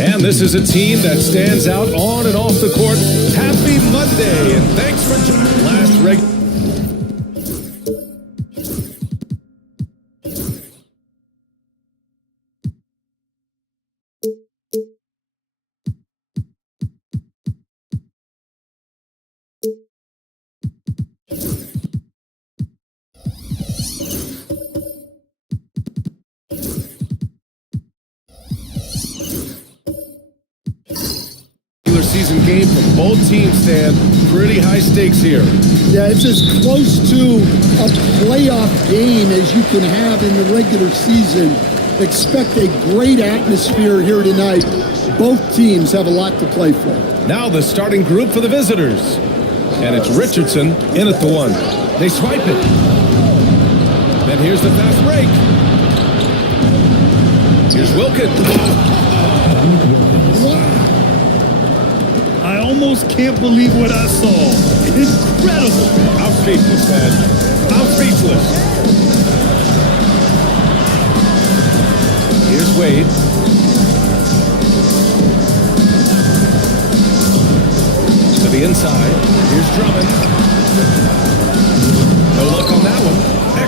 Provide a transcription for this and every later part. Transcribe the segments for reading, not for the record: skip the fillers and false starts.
And this is a team that stands out on and off the court. Happy Monday, and thanks for joining last regular. Season game from both teams, Stan. Pretty high stakes here. Yeah, it's as close to a playoff game as you can have in the regular season. Expect a great atmosphere here tonight. Both teams have a lot to play for. Now the starting group for the visitors. And it's Richardson in at the one. They swipe it. Then here's the fast break. Here's Wilkins. Wow. I almost can't believe what I saw. Incredible. I'm speechless, man. I'm speechless. Here's Wade. To the inside. Here's Drummond. No luck on that one.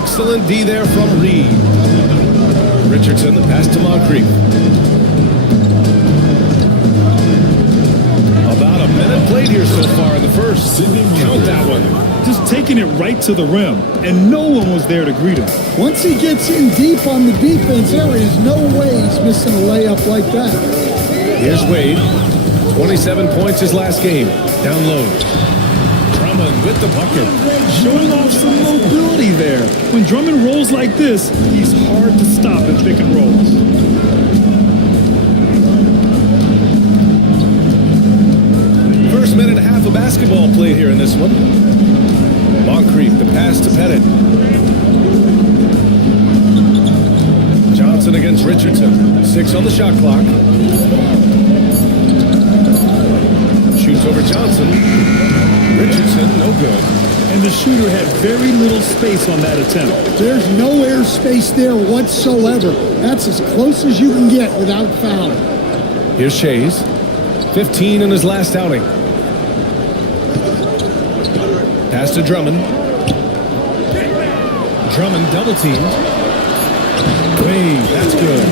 Excellent D there from Reed. Richardson, the pass to Moncrief. About a minute played here so far in the first. Count that one. Just taking it right to the rim, and no one was there to greet him. Once he gets in deep on the defense, there is no way he's missing a layup like that. Here's Wade. 27 points his last game. Down low. Drummond with the bucket. Showing off some mobility there. When Drummond rolls like this, he's hard to stop in pick and rolls. First minute and a half of basketball played here in this one. Moncrief, the pass to Pettit. Johnson against Richardson. 6 on the shot clock. Shoots over Johnson. Richardson, no good. And the shooter had very little space on that attempt. There's no air space there whatsoever. That's as close as you can get without fouling. Here's Shays. 15 in his last outing. Pass to Drummond. Drummond double teamed. Wait, that's good.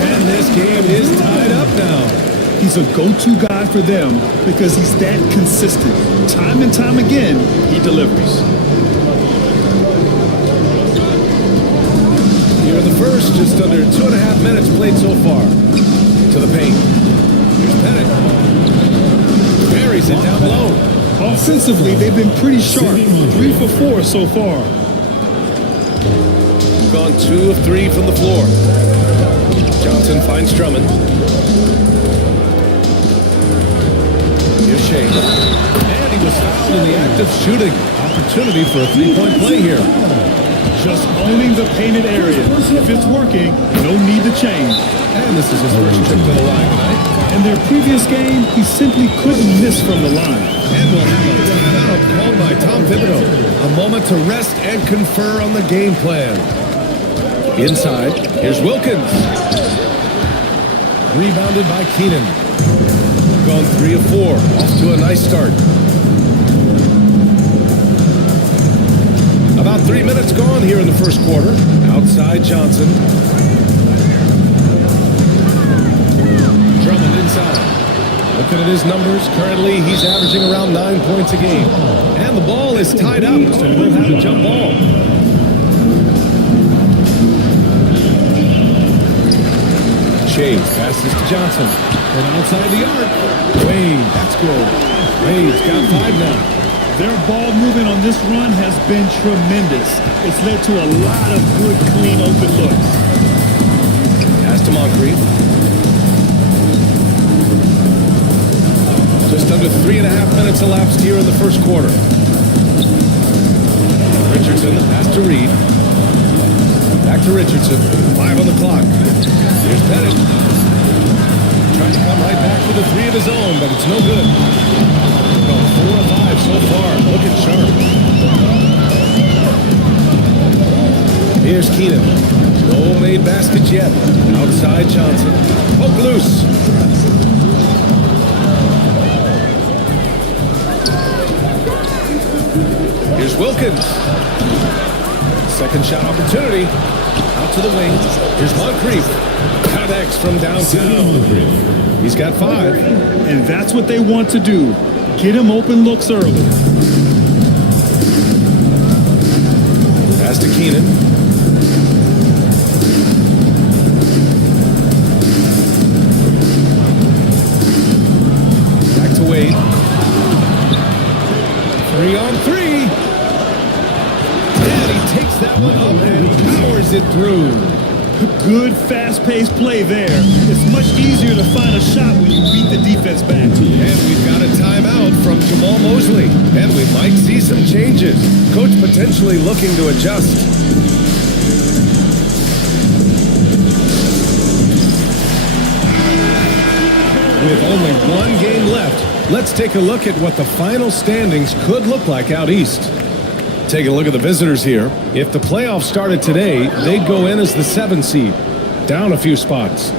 And this game is tied up now. He's a go-to guy for them because he's that consistent. Time and time again, he delivers. Here in the first, just under 2.5 minutes played so far. To the paint. Here's Pettit. Buries it down low. Offensively, they've been pretty sharp. 3 for 4 so far. Gone 2 of 3 from the floor. Johnson finds Drummond. Here's Shea. And he was fouled in the act of shooting. Opportunity for a three-point play here. Just owning the painted area. If it's working, no need to change. And this is his first trip to the line tonight. In their previous game, he simply couldn't miss from the line. And we'll have a timeout called by Tom Thibodeau. A moment to rest and confer on the game plan. Inside, here's Wilkins. Rebounded by Keenan. Gone 3 of 4. Off to a nice start. About 3 minutes gone here in the first quarter. Outside Johnson. Drummond inside. Looking at his numbers, currently he's averaging around 9 points a game. And the ball is tied up, so we'll have a jump ball. Shades passes to Johnson. From outside the arc. Wade, that's good. Wade's got 5 now. Their ball movement on this run has been tremendous. It's led to a lot of good, clean, open looks. Pass to Moncrief. Just under 3.5 minutes elapsed here in the first quarter. Richardson, pass to Reed. Back to Richardson. 5 on the clock. Here's Bennett. Trying to come right back with a 3 of his own, but it's no good. 4 of 5 so far. Looking sharp. Here's Keenan. No made baskets yet. Outside Johnson. Poke loose. Here's Wilkins. Second shot opportunity. Out to the wing. Here's Moncrief. Connects from downtown. He's got 5. And that's what they want to do. Get him open looks early. Pass to Keenan. Back to Wade. 3 on 3. And he takes that one up and powers it through. Good, fast-paced play there. It's much easier to find a shot when you beat the defense back. And we've got a timeout from Jamal Mosley. And we might see some changes. Coach potentially looking to adjust. With only 1 game left, let's take a look at what the final standings could look like out east. Take a look at the visitors here. If the playoffs started today, they'd go in as the 7 seed, down a few spots.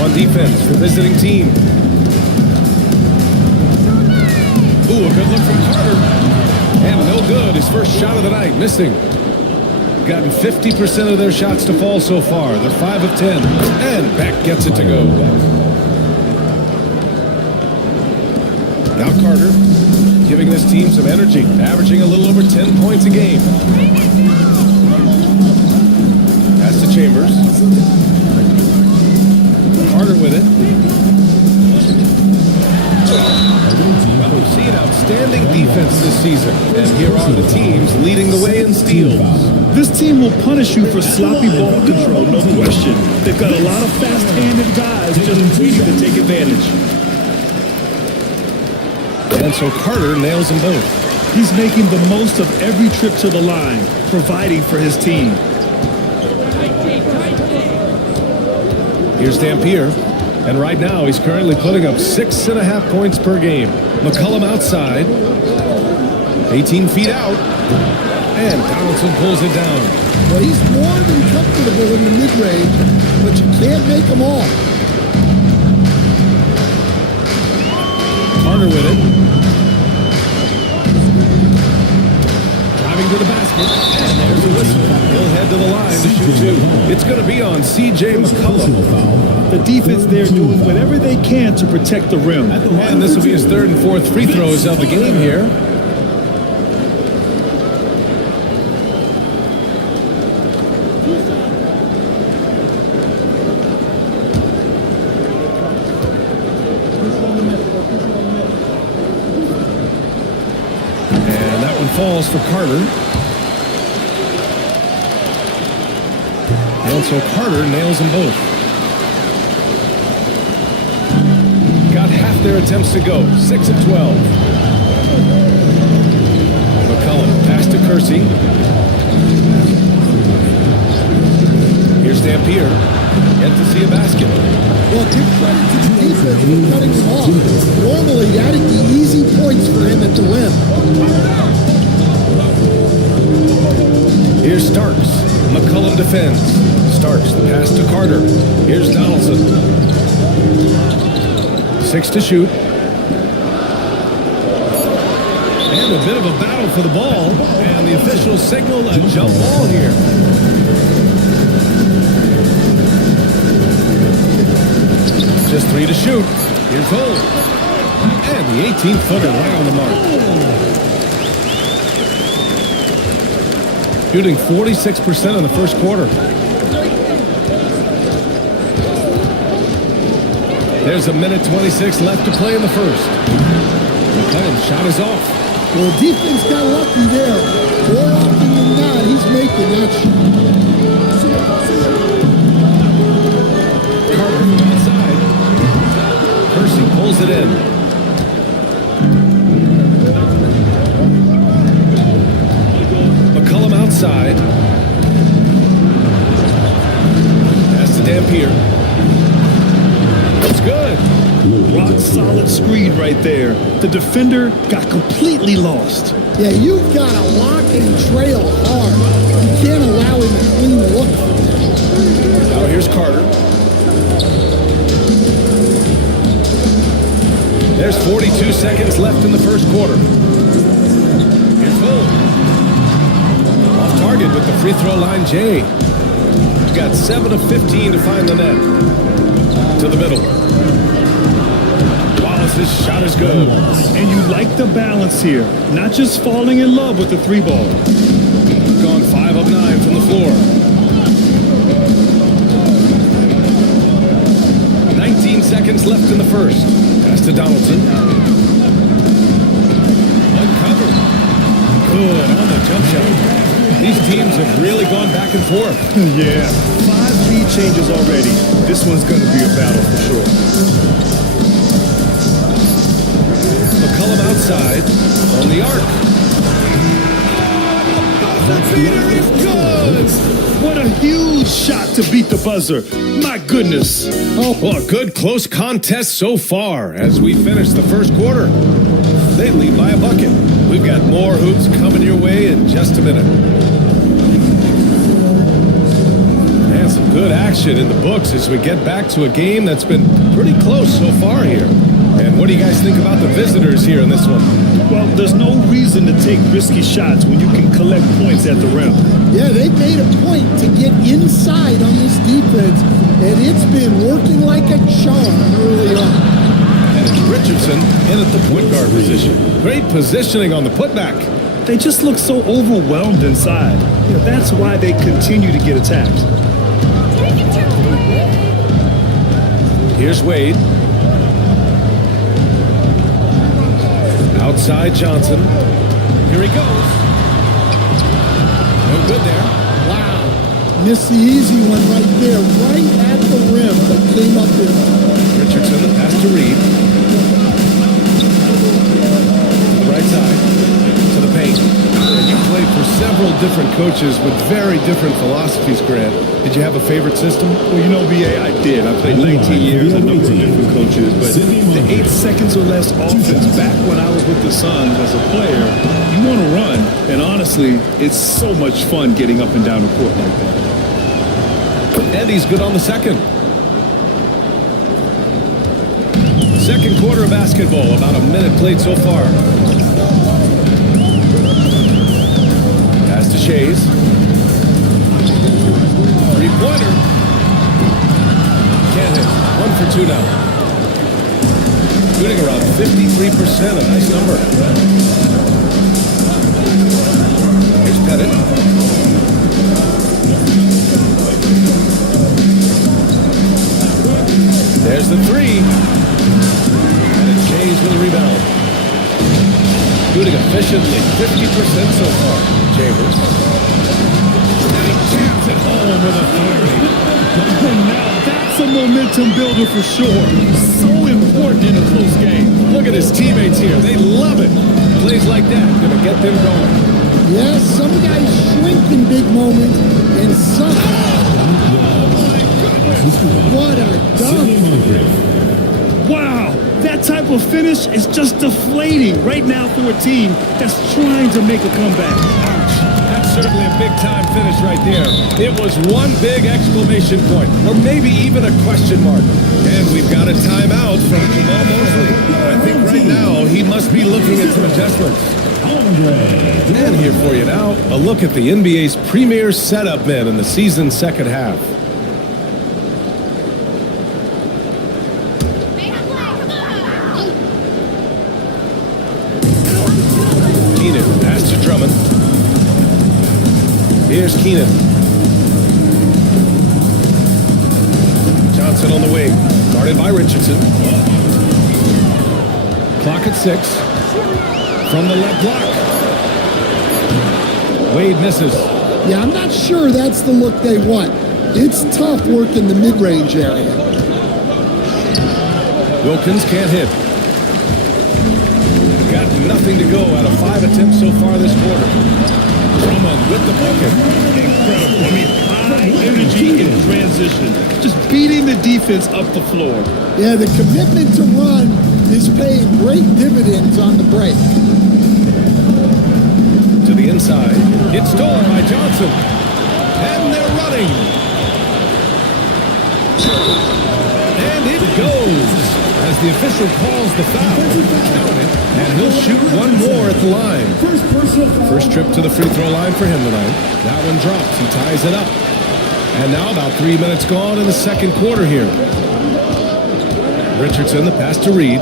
On defense, the visiting team. Ooh, a good look from Carter. And no good. His first shot of the night, missing. Gotten 50% of their shots to fall so far. They're 5 of 10. And Beck gets it to go. Now Carter, giving this team some energy, averaging a little over 10 points a game. Pass to Chambers. Carter with it. Well, we've seen outstanding defense this season, and here are the teams leading the way in steals. This team will punish you for sloppy ball control, no question. They've got a lot of fast-handed guys just waiting to take advantage. And so Carter nails them both. He's making the most of every trip to the line, providing for his team. Here's Dampier. And right now, he's currently putting up 6.5 points per game. McCollum outside. 18 feet out. And Donaldson pulls it down. Well, he's more than comfortable in the mid-range, but you can't make him all. Carter with it. Driving to the basket. And there's a whistle. He'll head to the line to shoot 2. It's going to be on C.J. McCollum. The defense there doing whatever they can to protect the rim. And this will be his 3rd and 4th free throws of the game here. And that one falls for Carter. and so Carter nails them both. Got half their attempts to go, 6 of 12. McCollum, pass to Kersey. Here's Dampier, yet to see a basket. Well, give credit to the defense for cutting him off. Normally, that'd be easy points for him at the rim. Here's Starks. McCollum defends. Starks, the pass to Carter. Here's Donaldson. 6 to shoot. And a bit of a battle for the ball. And the officials signal a jump ball here. Just 3 to shoot. Here's Holt. And the 18-footer right on the mark. Shooting 46% in the first quarter. There's a minute 26 left to play in the first. McCollum's shot is off. Well, defense got lucky there. More often than not, he's making that shot. Carter from outside. Kersey pulls it in. McCollum outside. Pass to Dampier. That's good. Rock solid screen right there. The defender got completely lost. Yeah, you've got to lock and trail hard. You can't allow him a clean look. Now here's Carter. There's 42 seconds left in the first quarter. Here's Holt. Off target with the free throw line, Jay. He's got 7 of 15 to find the net. To the middle. Wallace's shot is good. And you like the balance here. Not just falling in love with the three ball. Gone 5 of 9 from the floor. 19 seconds left in the first. Pass to Donaldson. Uncovered. Good on the jump shot. These teams have really gone back and forth. Yeah. 5 lead changes already. This one's going to be a battle for sure. McCollum outside on the arc. The beater is good. What a huge shot to beat the buzzer. My goodness. Oh, well, a good close contest so far as we finish the first quarter. They lead by a bucket. We've got more hoops coming your way in just a minute. And some good action in the books as we get back to a game that's been pretty close so far here. And what do you guys think about the visitors here in this one? Well, there's no reason to take risky shots when you can collect points at the rim. Yeah, they made a point to get inside on this defense, and it's been working like a charm early on. And it's Richardson in at the point guard position. Great positioning on the putback. They just look so overwhelmed inside. You know, that's why they continue to get attacked. Here's Wade. Outside Johnson. Here he goes. No good there. Wow. Missed the easy one right there, right at the rim, but came up in. Richardson, the pass to Reed. To the right side. To the paint. And you played for several different coaches with very different philosophies, Grant. Did you have a favorite system? Well, you know, BA, I did. I played 19 years, a number of different coaches, but the 8 seconds or less offense back when I was with the Suns as a player, you want to run. And honestly, it's so much fun getting up and down the court like that. And he's good on the second. Second quarter of basketball, about a minute played so far. Pass to Shays. Three-pointer. Can't hit. 1 for 2 now. Shooting around 53%, a nice number. Here's Pettit. There's the three. And it's Shays with a rebound. Shooting efficiently, 50% so far. Chambers. Drives it home with authority. Now that's a momentum builder for sure. So important in a close game. Look at his teammates here. They love it. Plays like that gonna get them going. Yes, some guys shrink in big moments, and some... What a dunk. Wow, that type of finish is just deflating right now for a team that's trying to make a comeback. That's certainly a big-time finish right there. It was one big exclamation point, or maybe even a question mark. And we've got a timeout from Jamal Mosley. I think right now he must be looking at some adjustments. And here for you now, a look at the NBA's premier setup men in the season's second half. Keenan, pass to Drummond. Here's Keenan. Johnson on the wing, guarded by Richardson. Clock at 6. From the left block. Wade misses. Yeah, I'm not sure that's the look they want. It's tough work in the mid-range area. Wilkins can't hit. Got nothing to go out of 5 attempts so far this quarter. Drummond with the bucket. Incredible. I mean, high energy in transition. Just beating the defense up the floor. Yeah, the commitment to run is paying great dividends on the break. To the inside. It's stolen by Johnson. And they're running. And it goes as the official calls the foul. Count it. And he'll shoot one more at the line. First trip to the free throw line for him tonight. That one drops. He ties it up. And now about 3 minutes gone in the second quarter here. Richardson, the pass to Reed.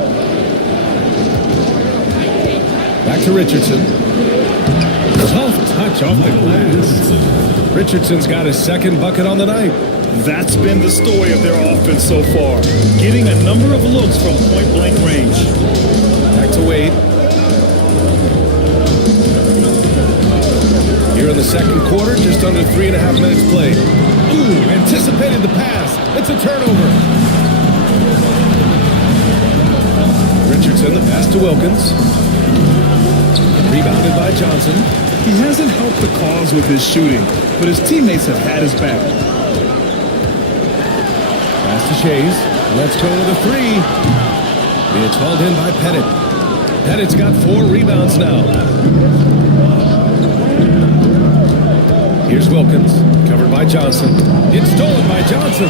Back to Richardson. Tough touch off the glass. Richardson's got his second bucket on the night. That's been the story of their offense so far. Getting a number of looks from point-blank range. Back to Wade. Here in the second quarter, just under 3.5 minutes played. Ooh, anticipated the pass. It's a turnover. Richardson, the pass to Wilkins. Rebounded by Johnson. He hasn't helped the cause with his shooting, but his teammates have had his back. Pass to Shays. Let's go with a three. It's hauled in by Pettit. Pettit's got 4 rebounds now. Here's Wilkins, covered by Johnson. It's stolen by Johnson.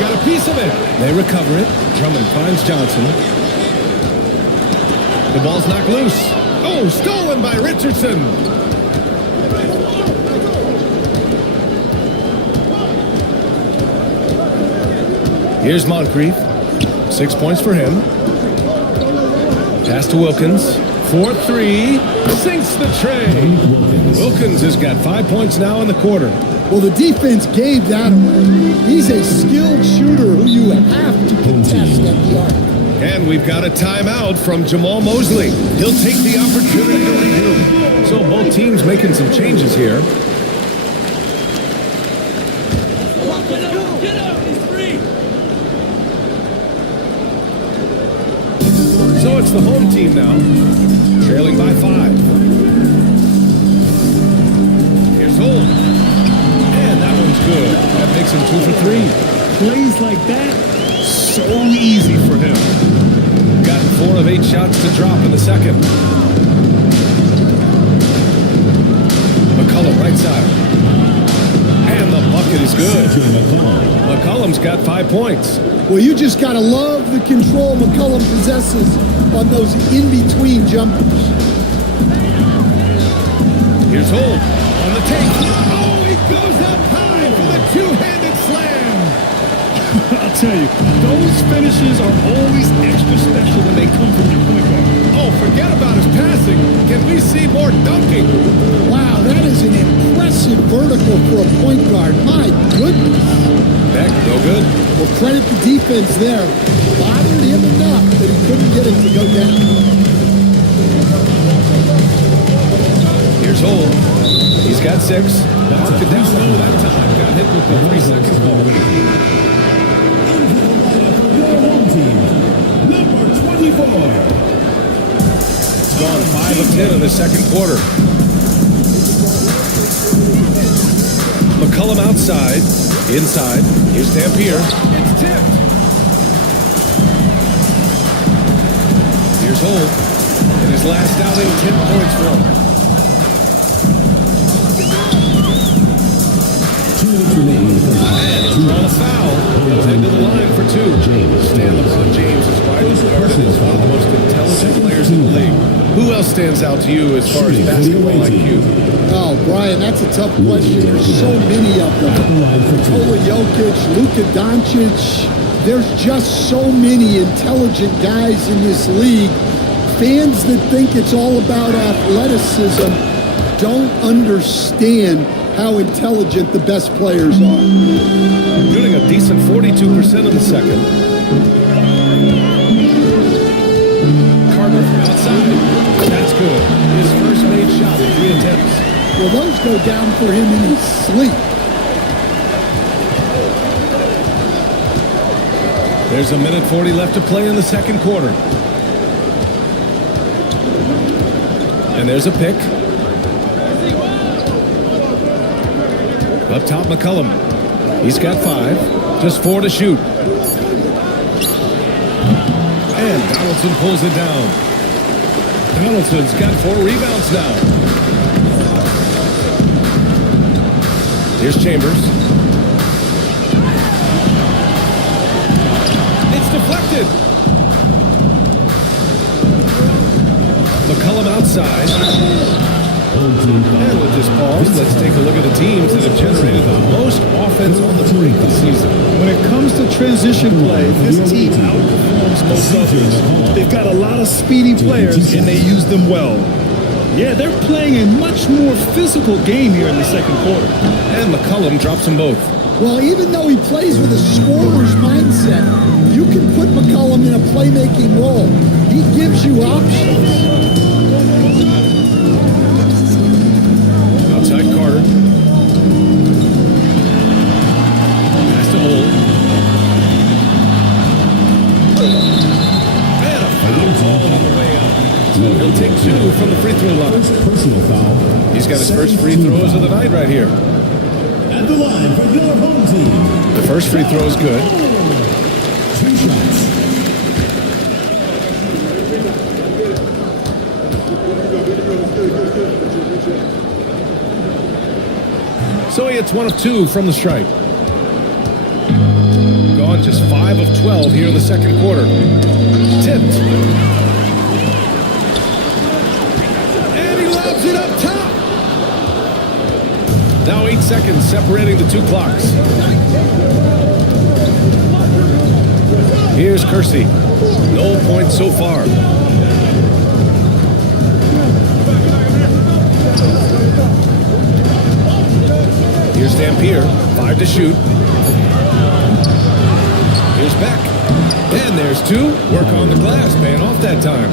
Got a piece of it. They recover it. Drummond finds Johnson. The ball's knocked loose. Oh, stolen by Richardson. Here's Moncrief. 6 points for him. Pass to Wilkins. 4-3. Sinks the tray. Wilkins has got 5 points now in the quarter. Well, the defense gave that away. He's a skilled shooter who you have to contest at the arc. And we've got a timeout from Jamal Mosley. He'll take the opportunity to regroup. So both teams making some changes here. So it's the home team now, trailing by 5. Here's Holt. And that one's good. That makes him 2 for 3. Plays like that, so easy for him. Got 4 of 8 shots to drop in the second. McCollum right side. And the bucket is good. McCollum's got 5 points. Well, you just got to love the control McCollum possesses on those in-between jumpers. Here's Holt on the take. Oh, he goes up high for the two-handed slam. I'll tell you, those finishes are always extra special when they come from your point guard. Oh, forget about his passing. Can we see more dunking? Wow, that is an impressive vertical for a point guard. My goodness. Heck, no good. Well, credit the defense there. Bothered him enough that he couldn't get it to go down. Here's Hole. He's got 6. Marked it down low that time. Got hit with the 3-second ball. Number 24. Gone 5 of 10 in the second quarter. McCollum outside. Inside. Here's Dampier. It's tipped. Here's Hole. In his last outing, 10 points for him. 2 minutes remaining. And he's drawn a foul. Goes into the line for 2. Stan LeBron James is widely regarded as one of the most intelligent players in the league. Who else stands out to you as far as basketball IQ? Oh, Brian, that's a tough question. There's so many of them. Nikola Jokic, Luka Doncic. There's just so many intelligent guys in this league. Fans that think it's all about athleticism don't understand how intelligent the best players are. Shooting a decent 42% in the second. Carter outside. That's good. His first made shot in 3 attempts. Well, those go down for him in his sleep. There's 1:40 left to play in the second quarter. And there's a pick. Up top, McCollum. He's got 5. Just 4 to shoot. And Donaldson pulls it down. Donaldson's got 4 rebounds now. Here's Chambers. It's deflected. McCollum outside. And with this pause, let's take a look at the teams that have generated the most offense on the break this season. When it comes to transition play, this team outperforms most others. They've got a lot of speedy players, and they use them well. Yeah, they're playing a much more physical game here in the second quarter. And McCollum drops them both. Well, even though he plays with a scorer's mindset, you can put McCollum in a playmaking role. He gives you options. Outside Carter. Pass to Hole. And a foul call on the way up. So he'll take 2 from the free throw line. Personal foul. He's got his first free throws of the night right here. At the line for your home team. The first free throw is good. 2 shots. So he hits 1 of 2 from the stripe. Gone just 5 of 12 here in the second quarter. Tipped. And he lobs it up top. Now 8 seconds separating the 2 clocks. Here's Kersey. No points so far. Here's Dampier, 5 to shoot. Here's Beck. And there's 2. Work on the glass, paying off that time.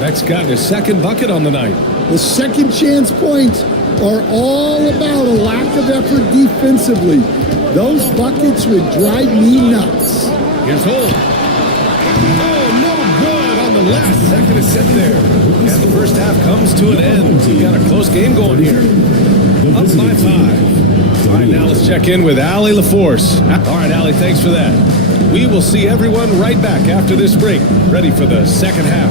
Beck's gotten his second bucket on the night. The second chance points are all about a lack of effort defensively. Those buckets would drive me nuts. Here's Hole. Oh, no good on the last second attempt there. And the first half comes to an end. We've got a close game going here. Up by 5. All right, now let's check in with Allie LaForce. All right, Allie, thanks for that. We will see everyone right back after this break, ready for the second half.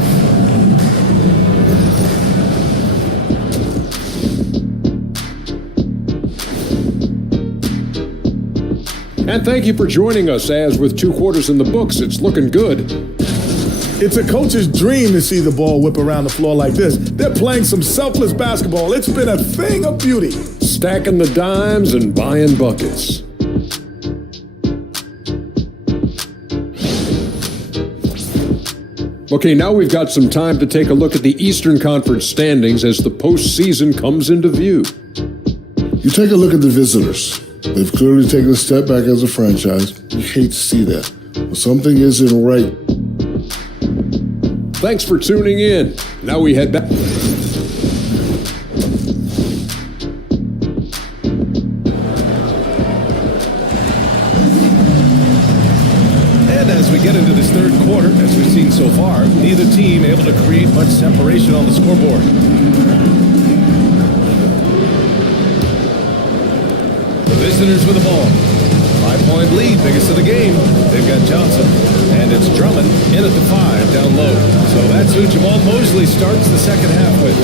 And thank you for joining us, as with 2 quarters in the books, it's looking good. It's a coach's dream to see the ball whip around the floor like this. They're playing some selfless basketball. It's been a thing of beauty. Stacking the dimes and buying buckets. Okay, now we've got some time to take a look at the Eastern Conference standings as the postseason comes into view. You take a look at the visitors. They've clearly taken a step back as a franchise. You hate to see that. But something isn't right. Thanks for tuning in. Now we head back. as we get into this third quarter, as we've seen so far, neither team able to create much separation on the scoreboard. The visitors with the ball. 5-point lead, biggest of the game. They've got Johnson. And it's Drummond in at the 5, down low. So that's who Jamal Mosley starts the second half with.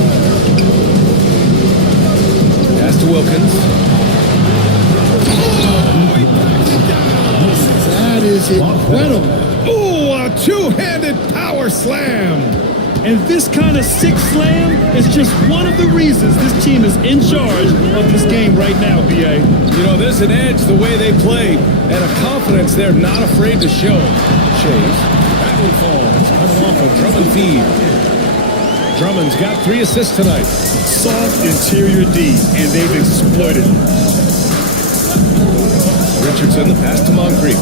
Pass to Wilkins. That is incredible. Ooh, a two-handed power slam. And this kind of sick slam is just one of the reasons this team is in charge of this game right now, B.A. You know, there's an edge the way they play and a confidence they're not afraid to show. Shays. That one falls. Coming off a Drummond feed. Drummond's got 3 assists tonight. Soft interior D, and they've exploited it. Richardson, the pass to Moncrief.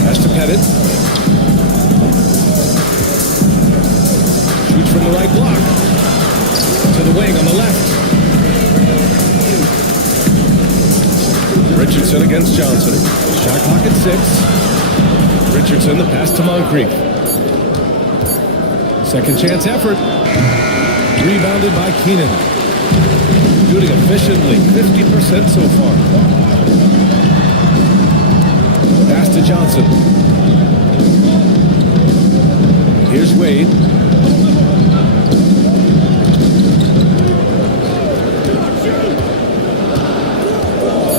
Pass to Pettit. Shoots from the right block. To the wing on the left. Richardson against Johnson. Shot clock at 6. Richardson, the pass to Moncrief. Second chance effort. Rebounded by Keenan. Shooting efficiently, 50% so far. Pass to Johnson. Here's Wade.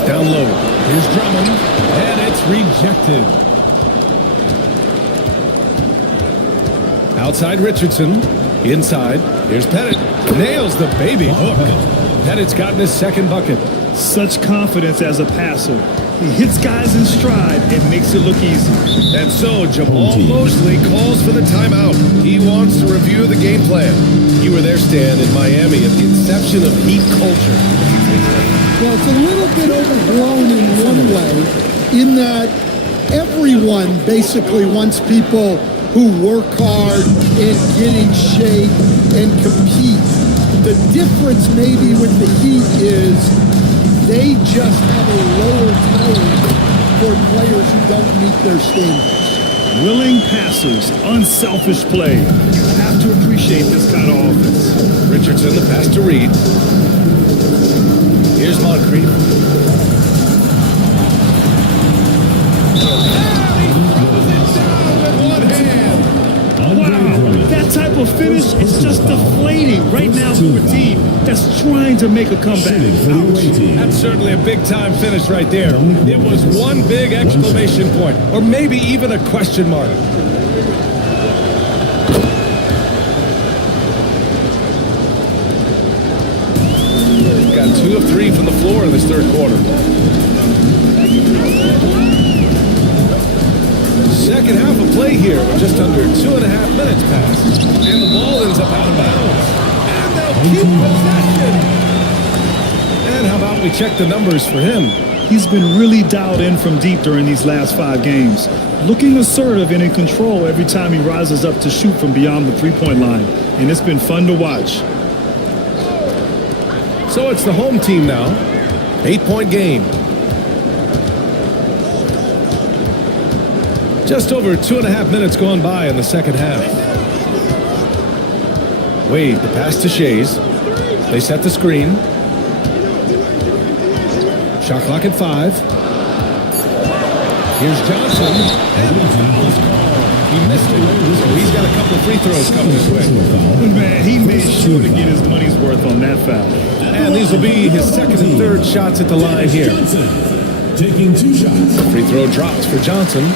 Down low. Here's Drummond. And it's rejected. Outside Richardson. Inside. Here's Pettit. Nails the baby hook. Pettit's gotten his second bucket. Such confidence as a passer. He hits guys in stride and makes it look easy. And so Jamal Mosley calls for the timeout. He wants to review the game plan. You were there, Stan, in Miami at the inception of Heat culture. Well, it's a little bit overblown in one way, in that everyone basically wants people who work hard and get in shape and compete. The difference maybe with the Heat is they just have a lower tolerance for players who don't meet their standards. Willing passers, unselfish play. You have to appreciate this kind of offense. Richardson, the pass to Reed. Here's Moncrief. Wow, that type of finish is just deflating right now for a team that's trying to make a comeback. That's certainly a big-time finish right there. It was one big exclamation point, or maybe even a question mark. Got 2 of 3 from the floor in this third quarter. Second half of play here with just under 2.5 minutes passed. And the ball ends up out of bounds. And they'll keep possession. And how about we check the numbers for him? He's been really dialed in from deep during these last 5 games. Looking assertive and in control every time he rises up to shoot from beyond the three-point line. And it's been fun to watch. So it's the home team now. 8-point game. Just over 2.5 minutes gone by in the second half. Wade, the pass to Shays. They set the screen. Shot clock at 5. Here's Johnson. And the foul is called. He missed it. So he's got a couple of free throws coming his way. Man, he made sure to get his money's worth on that foul. And these will be his second and third shots at the line here. Taking 2 shots. Free throw drops for Johnson.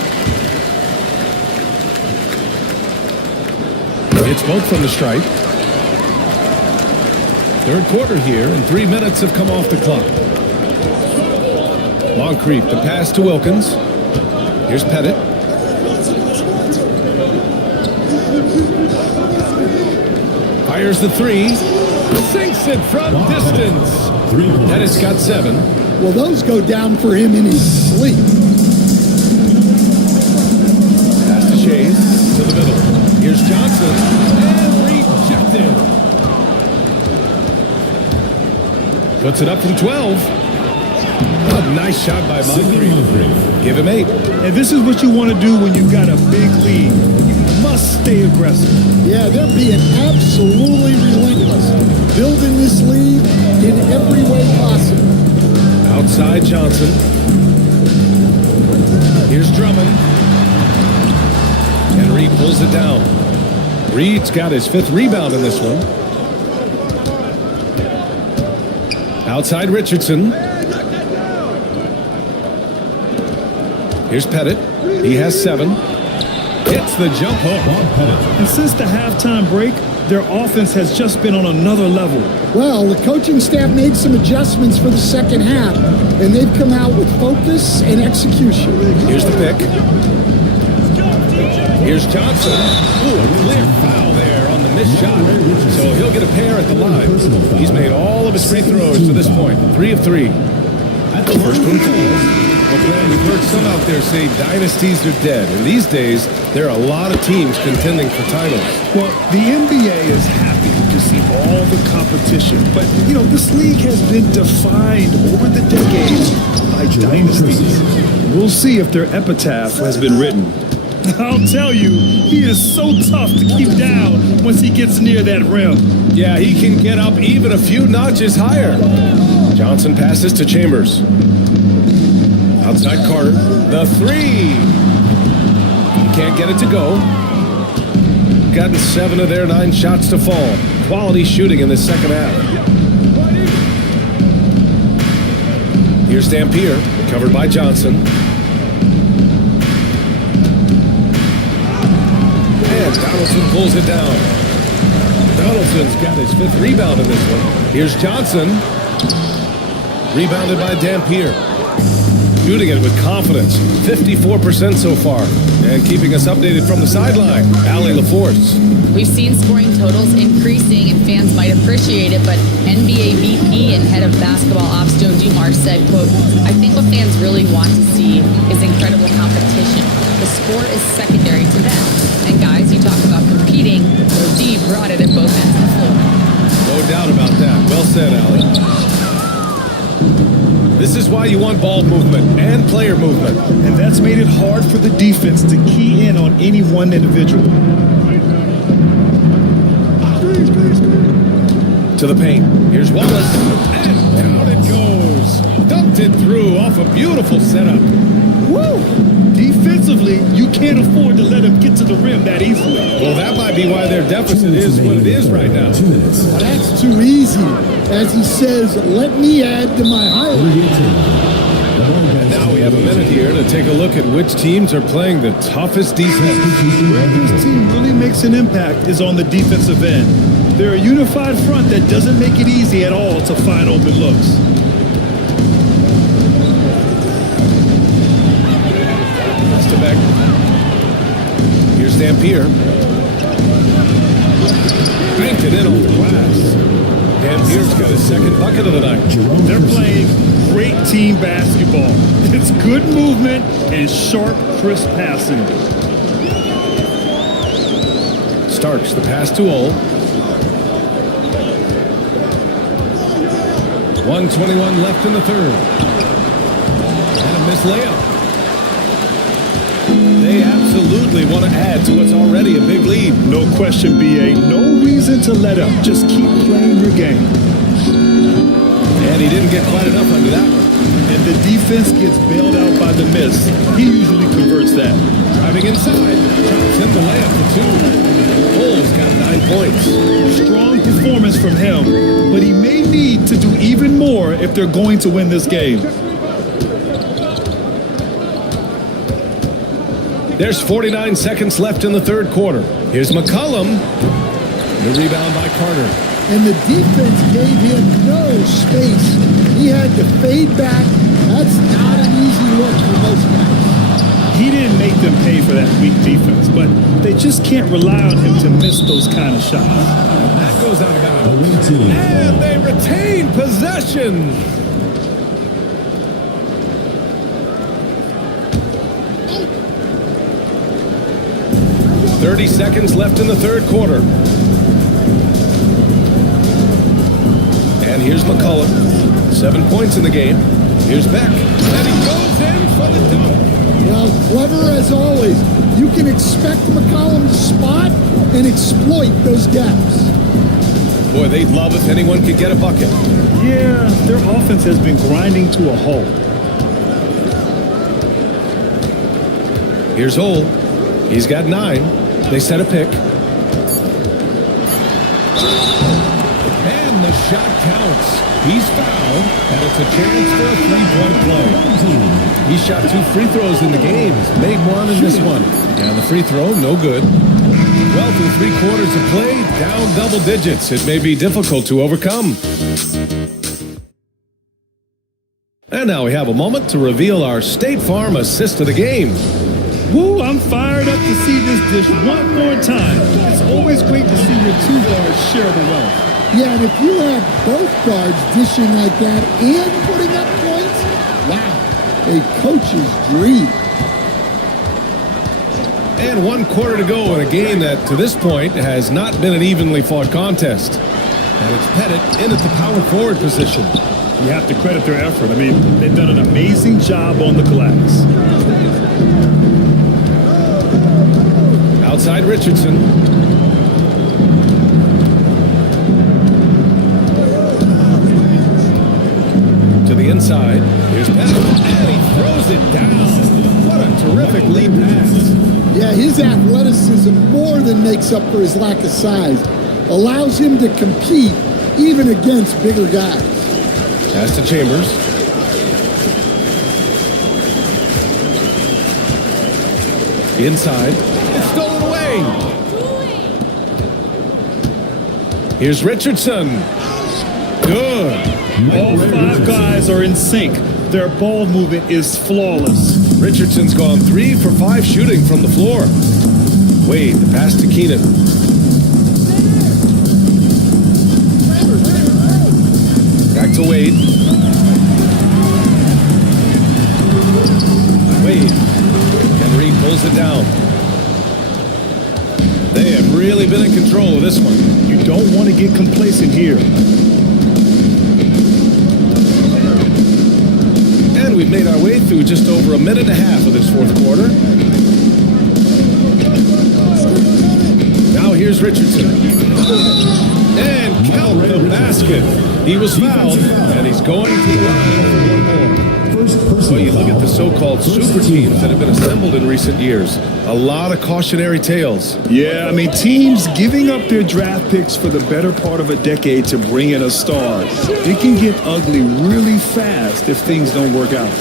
It's both from the stripe. Third quarter here, and 3 minutes have come off the clock. Moncrief, the pass to Wilkins. Here's Pettit. Fires the 3. Sinks it from distance. Pettit's got 7. Well, those go down for him in his sleep. Pass to Shays to the middle. Here's Johnson. And rejected. Puts it up from 12. Oh, nice shot by Sidney Moncrief. Moncrief. Give him 8. And this is what you want to do when you've got a big lead. You must stay aggressive. Yeah, they're being absolutely relentless, building this lead in every way possible. Outside Johnson. Here's Drummond. And Reed pulls it down. Reed's got his 5th rebound in this one. Outside Richardson. Here's Pettit. He has 7. Hits the jump hook. And since the halftime break, their offense has just been on another level. Well, the coaching staff made some adjustments for the second half, and they've come out with focus and execution. Here's the pick. Here's Johnson. Ooh, a clear foul there on the missed shot. So he'll get a pair at the line. He's made all of his free throws to this point. 3 of 3. The first one falls. Well, Glenn, we've heard some out there say dynasties are dead. And these days, there are a lot of teams contending for titles. Well, the NBA is happy to see all the competition. But, this league has been defined over the decades by dynasties. We'll see if their epitaph has been written. I'll tell you, he is so tough to keep down once he gets near that rim. Yeah, he can get up even a few notches higher. Johnson passes to Chambers. Outside Carter. The 3. He can't get it to go. Gotten 7 of their 9 shots to fall. Quality shooting in the second half. Here's Dampier, covered by Johnson. And Donaldson pulls it down. Donaldson's got his 5th rebound in this one. Here's Johnson. Rebounded by Dampier. Shooting it with confidence. 54% so far. And keeping us updated from the sideline, Allie LaForce. We've seen scoring totals increasing, and fans might appreciate it, but NBA VP and head of basketball ops Joe Dumars said, quote, "I think what fans really want to see is incredible competition. The score is secondary to them. And guys, you talk about competing, OD brought it at both ends of the floor." No doubt about that. Well said, Allie. This is why you want ball movement and player movement. And that's made it hard for the defense to key in on any one individual. To the paint. Here's Wallace. And down it goes. Dumped it through off a beautiful setup. Woo! Defensively, you can't afford to let him get to the rim that easily. Well, that might be why their deficit is what it is right now. 2 minutes. Well, that's too easy. As he says, let me add to my highlight. And now we have a minute here to take a look at which teams are playing the toughest defense. Where this team really makes an impact is on the defensive end. They're a unified front that doesn't make it easy at all to find open looks. Estebeck. Here's Dampier. Banked it in on the glass. Dampier's got his 2nd bucket of the night. They're playing great team basketball. It's good movement and sharp, crisp passing. Starks the pass to Ole. 1:21 left in the 3rd. And a missed layup. They absolutely want to add to what's already a big lead. No question, B.A. No reason to let up. Just keep playing your game. And he didn't get quite enough under that one. And the defense gets bailed out by the miss. He usually converts that. Driving inside. Johnson the layup for 2. Ole's got 9 points. Strong performance from him, but he may need to do even more if they're going to win this game. There's 49 seconds left in the 3rd quarter. Here's McCollum. The rebound by Carter. And the defense gave him no space. He had to fade back. That's not an easy look for most guys. He didn't make them pay for that weak defense, but they just can't rely on him to miss those kind of shots. That goes out of bounds. And they retain possession. .30 seconds left in the 3rd quarter. And here's McCollum. 7 points in the game. Here's Beck. And he goes in for the dunk. Well, clever as always. You can expect McCollum to spot and exploit those gaps. Boy, they'd love if anyone could get a bucket. Yeah, their offense has been grinding to a halt. Here's Ole. He's got 9. They set a pick. And the shot counts. He's fouled, and it's a chance for a three-point play. He shot 2 free throws in the game. Made 1 in this one. And the free throw, no good. 12 through 3 quarters of play, down double digits. It may be difficult to overcome. And now we have a moment to reveal our State Farm assist of the game. Woo, I'm fired up to see this dish one more time. It's always great to see your 2 guards share the wealth. Yeah, and if you have both guards dishing like that and putting up points, wow, a coach's dream. And 1 quarter to go in a game that, to this point, has not been an evenly fought contest. And it's Pettit in at the power forward position. You have to credit their effort. I mean, they've done an amazing job on the glass. Outside Richardson. To the inside. Here's Pettit. And he throws it down. What a terrific lead pass. Yeah, his athleticism more than makes up for his lack of size. Allows him to compete even against bigger guys. Pass to Chambers. Inside. It's stolen away. Here's Richardson. Good. All 5 guys are in sync. Their ball movement is flawless. Richardson's gone 3 for 5 shooting from the floor. Wade, the pass to Keenan. Back to Wade. Wade. And Reed pulls it down. They have really been in control of this one. You don't want to get complacent here. And we've made our way through just over a minute and a half of this 4th quarter. Now here's Richardson. And count the basket. He was fouled, and he's going to the line for 1 more. Well, you look at the so-called super teams that have been assembled in recent years. A lot of cautionary tales. Yeah, I mean, teams giving up their draft picks for the better part of a decade to bring in a star. It can get ugly really fast if things don't work out.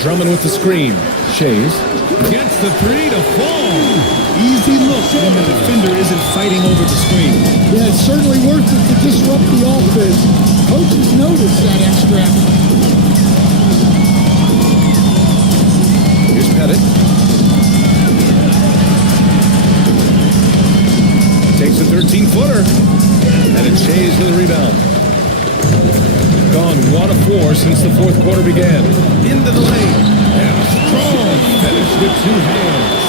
Drummond with the screen. Shays gets the 3 to fall. Easy look when the defender isn't fighting over the screen. Yeah, it's certainly worth it to disrupt the offense. Coaches notice that extra effort. Here's Pettit. Takes a 13-footer. And it's Shays for the rebound. Gone 1 of 4 since the 4th quarter began. Into the lane. And a strong finish with 2 hands.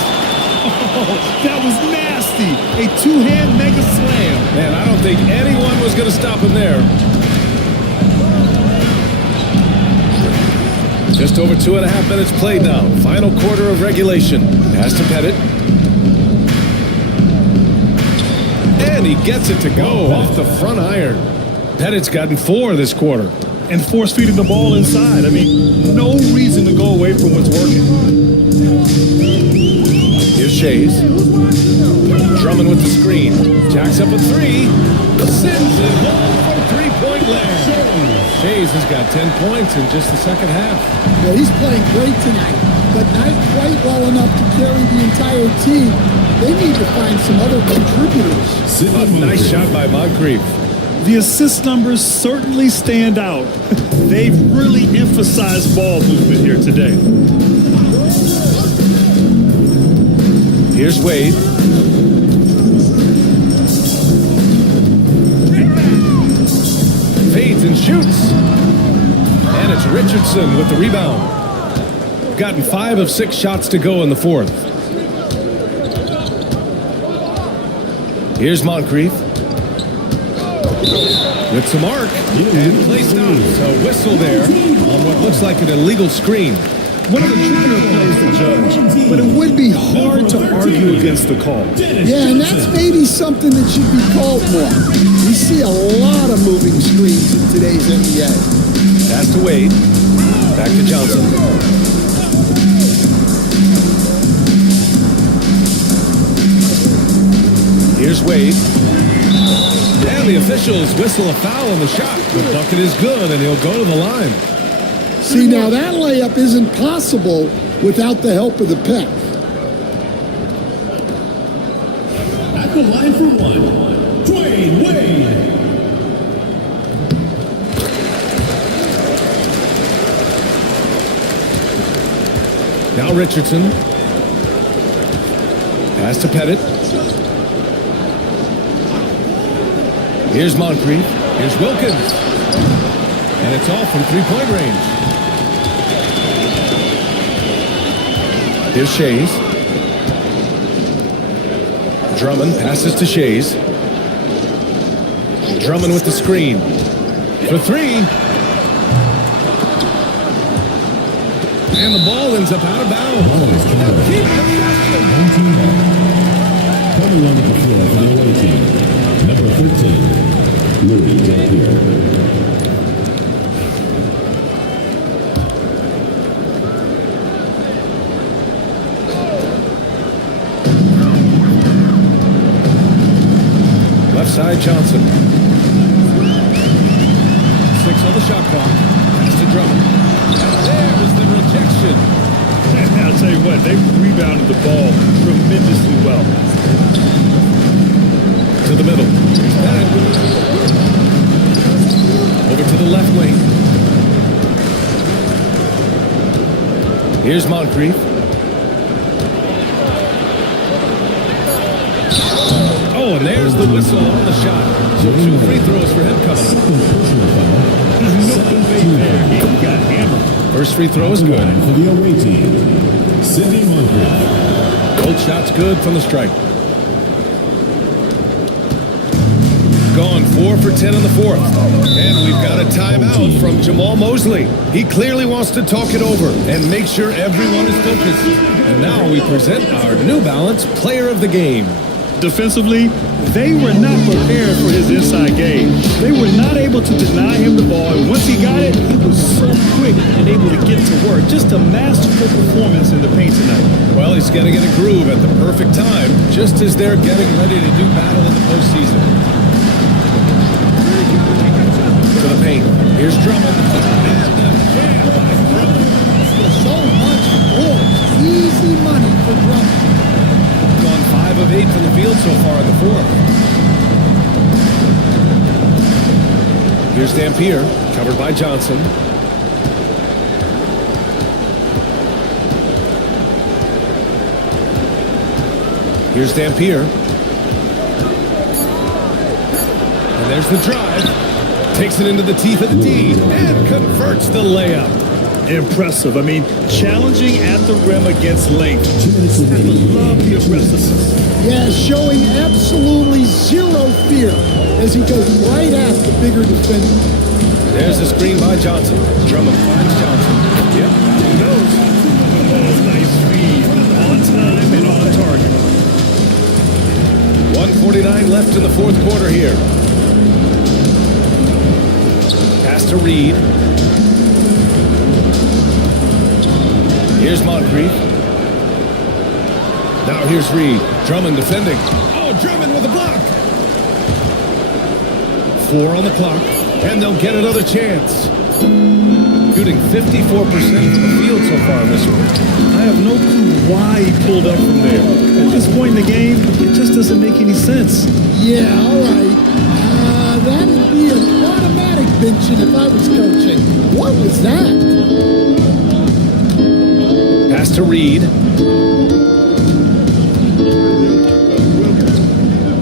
Oh, that was nasty. A 2-hand mega slam. Man, I don't think anyone was going to stop him there. Just over 2.5 minutes played now. Final quarter of regulation. Pass to Pettit. And he gets it to go off the front iron. Pettit's gotten 4 this quarter. And force-feeding the ball inside. I mean, no reason to go away from what's working. Here's Shays. Drummond with the screen. Jacks up a 3. Sends it home for 3-point land. Shays has got 10 points in just the second half. Yeah, he's playing great tonight, but not quite well enough to carry the entire team. They need to find some other contributors. A nice shot by Moncrief. The assist numbers certainly stand out. They've really emphasized ball movement here today. Here's Wade. Fades and shoots. And it's Richardson with the rebound. Gotten 5 of 6 shots to go in the 4th. Here's Moncrief. with some arc and play stops. A whistle there on what looks like an illegal screen. One of the trickier plays to judge, but it would be hard to argue against the call. Yeah, and that's maybe something that should be called more. We see a lot of moving screens in today's NBA. Pass to Wade. Back to Johnson. Here's Wade. And the officials whistle a foul on the shot. The bucket is good, and he'll go to the line. See, now that layup isn't possible without the help of the pick. At the line for one, Dwayne Wade. Now Richardson. Pass to Pettit. Here's Moncrief. Here's Wilkins. And it's off from three-point range. Here's Shays. Drummond passes to Shays. Drummond with the screen. For three. And the ball ends up out of bounds. Keep possession. Coming on the floor for the away team, number 13, Rudy Dampier. Left side, Johnson. 6 on the shot clock. Pass to Drummond. And there is the rejection. I'll tell you what, they rebounded the ball tremendously well. To the middle. Here's Pettit. Over to the left wing. Here's Moncrief. Oh, and there's the whistle on the shot. So 2 free throws for him coming up. There's no debate there. He got hammered. First free throw is good. For the away team, Sidney Moncrief. Both shots good from the stripe. Gone 4 for 10 in the fourth. And we've got a timeout from Jamal Mosley. He clearly wants to talk it over and make sure everyone is focused. And now we present our New Balance Player of the Game. Defensively, they were not prepared for his inside game. They were not able to deny him the ball, and once he got it, he was so quick and able to get to work. Just a masterful performance in the paint tonight. Well, he's getting in a groove at the perfect time, just as they're getting ready to do battle in the postseason. To the paint. Here's Drummond. And the jam by Drummond. So much more. Easy money for Drummond. Gone 5 of 8 from the field so far in the fourth. Here's Dampier, covered by Johnson. Here's Dampier. And there's the drive. Takes it into the teeth of the D and converts the layup. Impressive. I mean, challenging at the rim against length. I love the aggressiveness. Yeah, showing absolutely zero fear as he goes right at the bigger defender. There's the screen by Johnson. Drummond finds Johnson. Yep, out he goes. Oh, nice speed. On time and on target. 1:49 left in the fourth quarter here. Pass to Reed. Here's Moncrief. Now here's Reed. Drummond defending. Oh, Drummond with a block. 4 on the clock, and they'll get another chance. Shooting 54% from the field so far in this one. I have no clue why he pulled up from there. At this point in the game, it just doesn't make any sense. Yeah, all right. That'd be an automatic benching if I was coaching. What was that? Pass to Reed.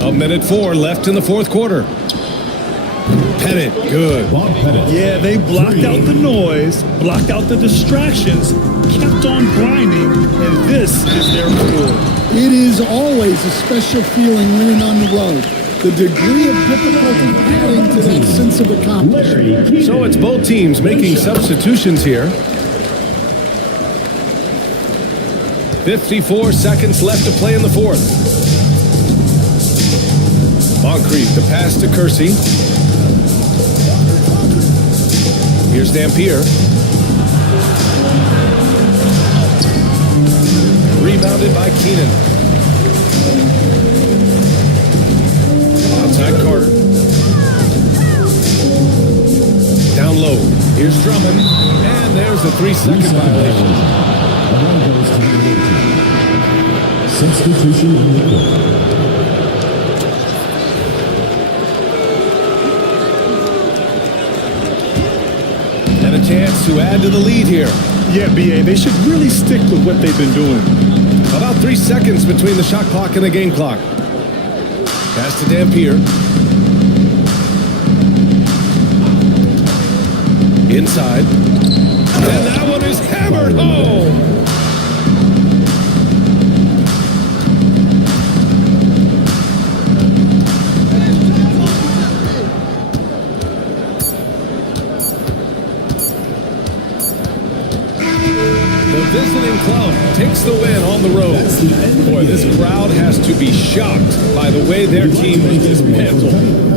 A minute 4 left in the fourth quarter. Pettit, good. Bob Pettit. Yeah, they blocked out the noise, blocked out the distractions, kept on grinding, and this is their reward. It is always a special feeling winning on the road. The degree of difficulty adding to that sense defensive accomplishment. So it's both teams making substitutions here. 54 seconds left to play in the fourth. Moncrief, the pass to Kersey. Here's Dampier. Rebounded by Keenan. Outside Carter. Down low. Here's Drummond. And there's the 3-second violation. Substitution on the court. And a chance to add to the lead here. Yeah, BA, they should really stick with what they've been doing. About 3 seconds between the shot clock and the game clock. Pass to Dampier. Inside. And that one is hammered home. The visiting club takes the win on the road. Boy, this crowd has to be shocked by the way their team was dismantled.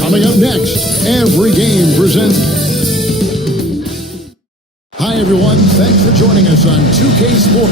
Coming up next, Every Game presents. Hi, everyone. Thanks for joining us on 2K Sport.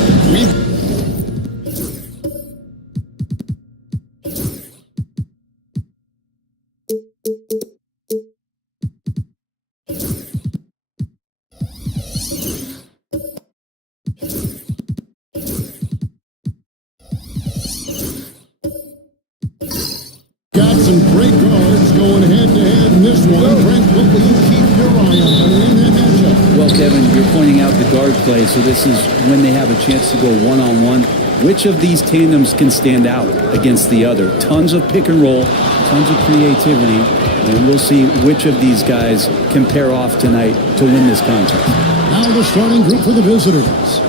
Got some great guards going head-to-head in this one. Frank, what will you keep your eye on in that matchup? Well, Kevin, you're pointing out the guard play, so this is when they have a chance to go one-on-one. Which of these tandems can stand out against the other? Tons of pick and roll, tons of creativity, and we'll see which of these guys can pair off tonight to win this contest. Now the starting group for the visitors.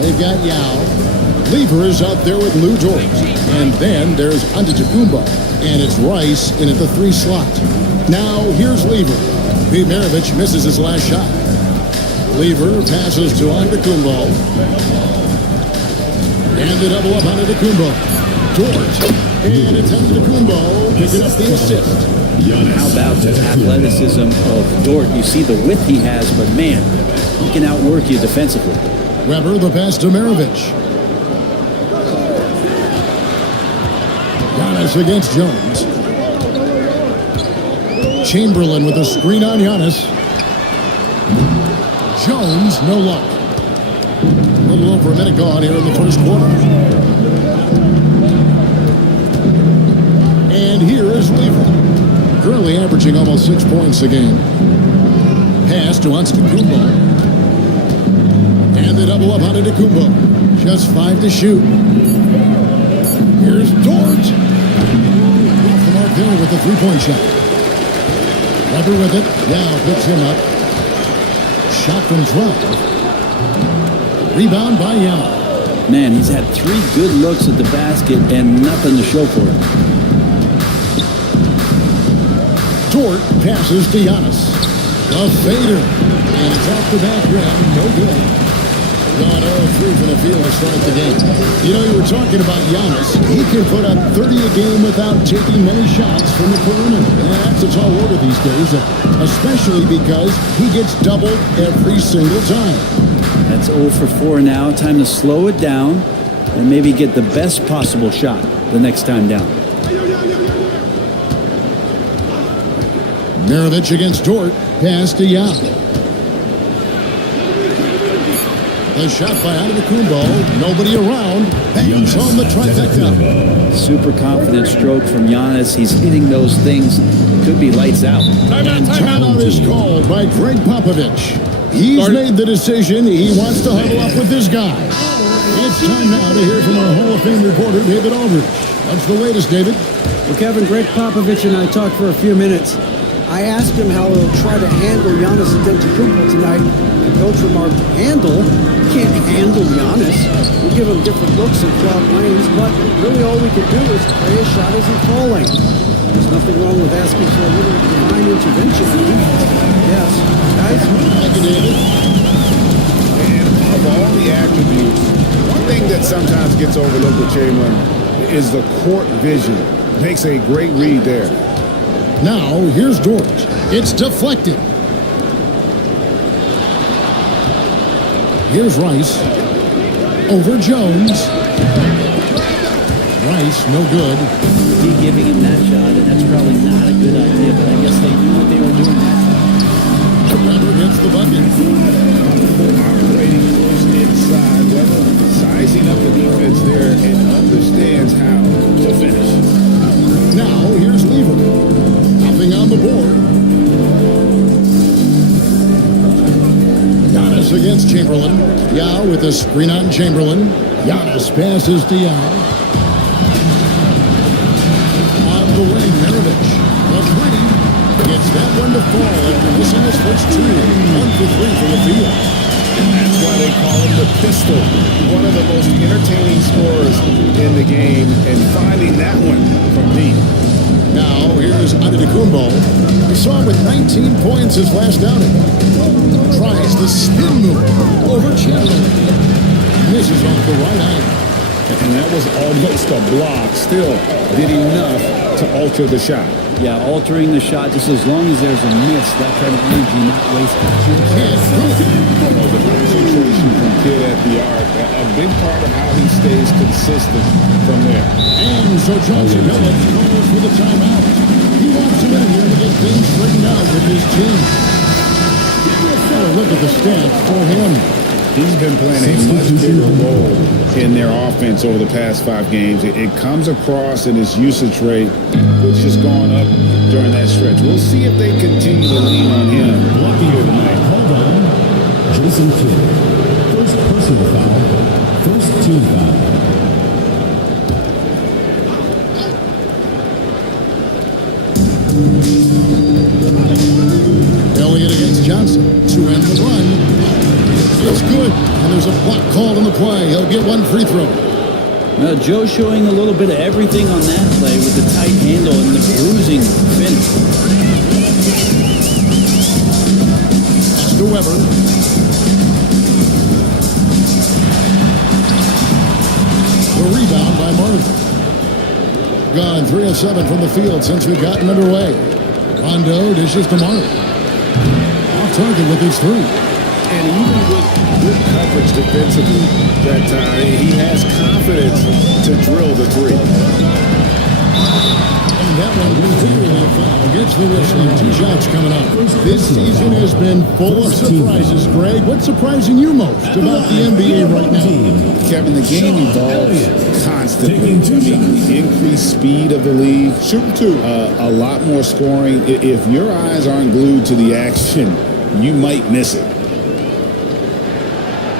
They've got Yao. Lever is out there with Lou Dort. And then there's Antetokounmpo. And it's Rice in at the 3 slot. Now here's Lever. Pete Maravich misses his last shot. Lever passes to Antetokounmpo. And the double up Antetokounmpo. Dort. And it's Antetokounmpo picking up the assist. How about the athleticism of Dort? You see the width he has, but man, he can outwork you defensively. Weber the pass to Maravich. Giannis against Jones. Chamberlain with a screen on Giannis. Jones, no luck. A little over a minute gone here in the first quarter. And here is Lever. Currently averaging almost 6 points a game. Pass to Antetokounmpo. And the double up Antetokounmpo. Just 5 to shoot. Here's Dort. Off the mark there with the 3-point shot. Weber with it. Yao picks him up. Shot from 12. Rebound by Yao. Man, he's had 3 good looks at the basket and nothing to show for it. Dort passes to Giannis. A fader. And it's off the back rim. No good. Going 0-3 from the field to start the game. You know, you were talking about Giannis. He can put up 30 a game without taking many shots from the perimeter. And that's a tall order these days, especially because he gets doubled every single time. That's 0 for 4 now. Time to slow it down and maybe get the best possible shot the next time down. Maravich against Dort. Pass to Yao. The shot by Antetokounmpo. Nobody around. Bangs on the trifecta. Super confident stroke from Giannis. He's hitting those things. Could be lights out. Timeout is called by Greg Popovich. He's made the decision. He wants to huddle up with this guy. It's time now to hear from our Hall of Fame reporter, David Aldridge. What's the latest, David? Well, Kevin, Greg Popovich and I talked for a few minutes. I asked him how he'll try to handle Giannis Antetokounmpo tonight. The coach remarked, handle? can't handle Giannis. We'll give him different looks and cloud lanes, but really all we can do is pray his shot isn't falling. There's nothing wrong with asking for a little divine intervention on defense, yes. Guys? Thank you, David. And of all the attributes, one thing that sometimes gets overlooked with Chamberlain is the court vision. Makes a great read there. Now, here's George. It's deflected. Here's Rice. Over Jones. Rice, no good. He giving him that shot, and that's probably not a good idea, but I guess they knew what they were doing that time. Weber gets the bucket. Operating push inside. Weber sizing up the defense there and understands how to finish. Now, here's Lever. Nothing on the board. Giannis against Chamberlain. Yao with a screen on Chamberlain. Giannis passes to Yao. On the wing, Maravich. The three. Gets that one to fall after missing his first two. 1 for 3 from the field. And that's why they call him the pistol. One of the most entertaining scorers in the game. And finding that one from deep. Now, here's Antetokounmpo. We saw him with 19 points his last outing. Tries the spin move over Chamberlain. Misses off the right eye. And that was almost a block. Still did enough to alter the shot. Yeah, altering the shot just as long as there's a miss, that kind of energy not wasted. The concentration from Kidd at the arc, a big part of how he stays consistent from there. And so Johnson Billups goes with a timeout. He wants him in here to get things straightened out with his team. Oh, look at the stats for him. He's been playing a much bigger role in their offense over the past 5 games. It comes across in his usage rate, which has gone up during that stretch. We'll see if they continue to lean on him here tonight. Hold on. Jason Kidd. First personal foul. First team foul. Elliott against Johnson to end the run. It's good, and there's a block called on the play. He'll get 1 free throw. Now, Joe showing a little bit of everything on that play with the tight handle and the bruising finish. Pass to Weber. The rebound by Martin. Gone 3 of 7 from the field since we've gotten underway. Rondo dishes to Martin. Off target with his 3. And even with good coverage defensively that time, he has confidence to drill the 3. And that one was clearly a foul. Gets the whistle. 2 shots coming up. This season has been full of surprises, Greg. What's surprising you most about the NBA right now? Kevin, the game evolves constantly. I mean, the increased speed of the league. Shooting 2. A lot more scoring. If your eyes aren't glued to the action, you might miss it.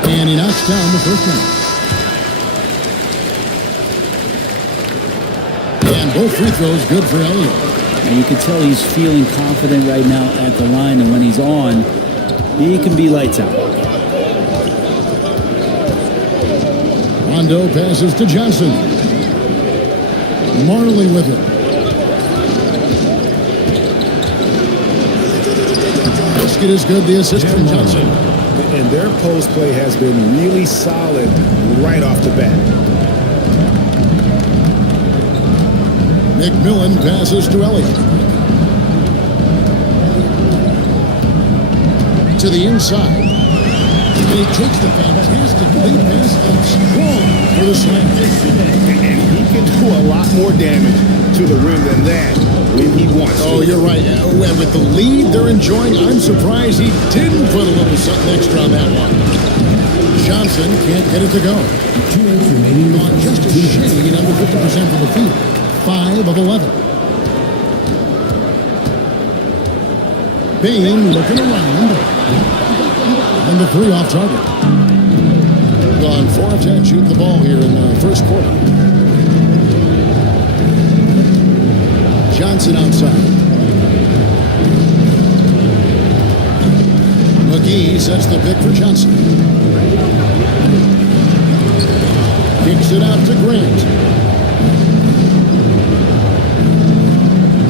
And he knocks down the first one. And both free throws good for Elliott. And you can tell he's feeling confident right now at the line, and when he's on, he can be lights out. Rondo passes to Johnson. Marley with it. Basket is good. The assist from Johnson. And their post play has been really solid right off the bat. McMillan passes to Elliott. To the inside. And he takes the fantastic lead pass and strong for the slam. And he can do a lot more damage to the rim than that when he wants to. Oh, you're right. With the lead they're enjoying, I'm surprised he didn't put a little something extra on that one. Johnson can't get it to go. 2 minutes remaining. On just a shade under 50% from the field. 5 of 11. Bain looking around. And the 3 off target. Gone 4 of 10 shooting the ball here in the first quarter. Johnson outside. McGee sets the pick for Johnson. Kicks it out to Grant.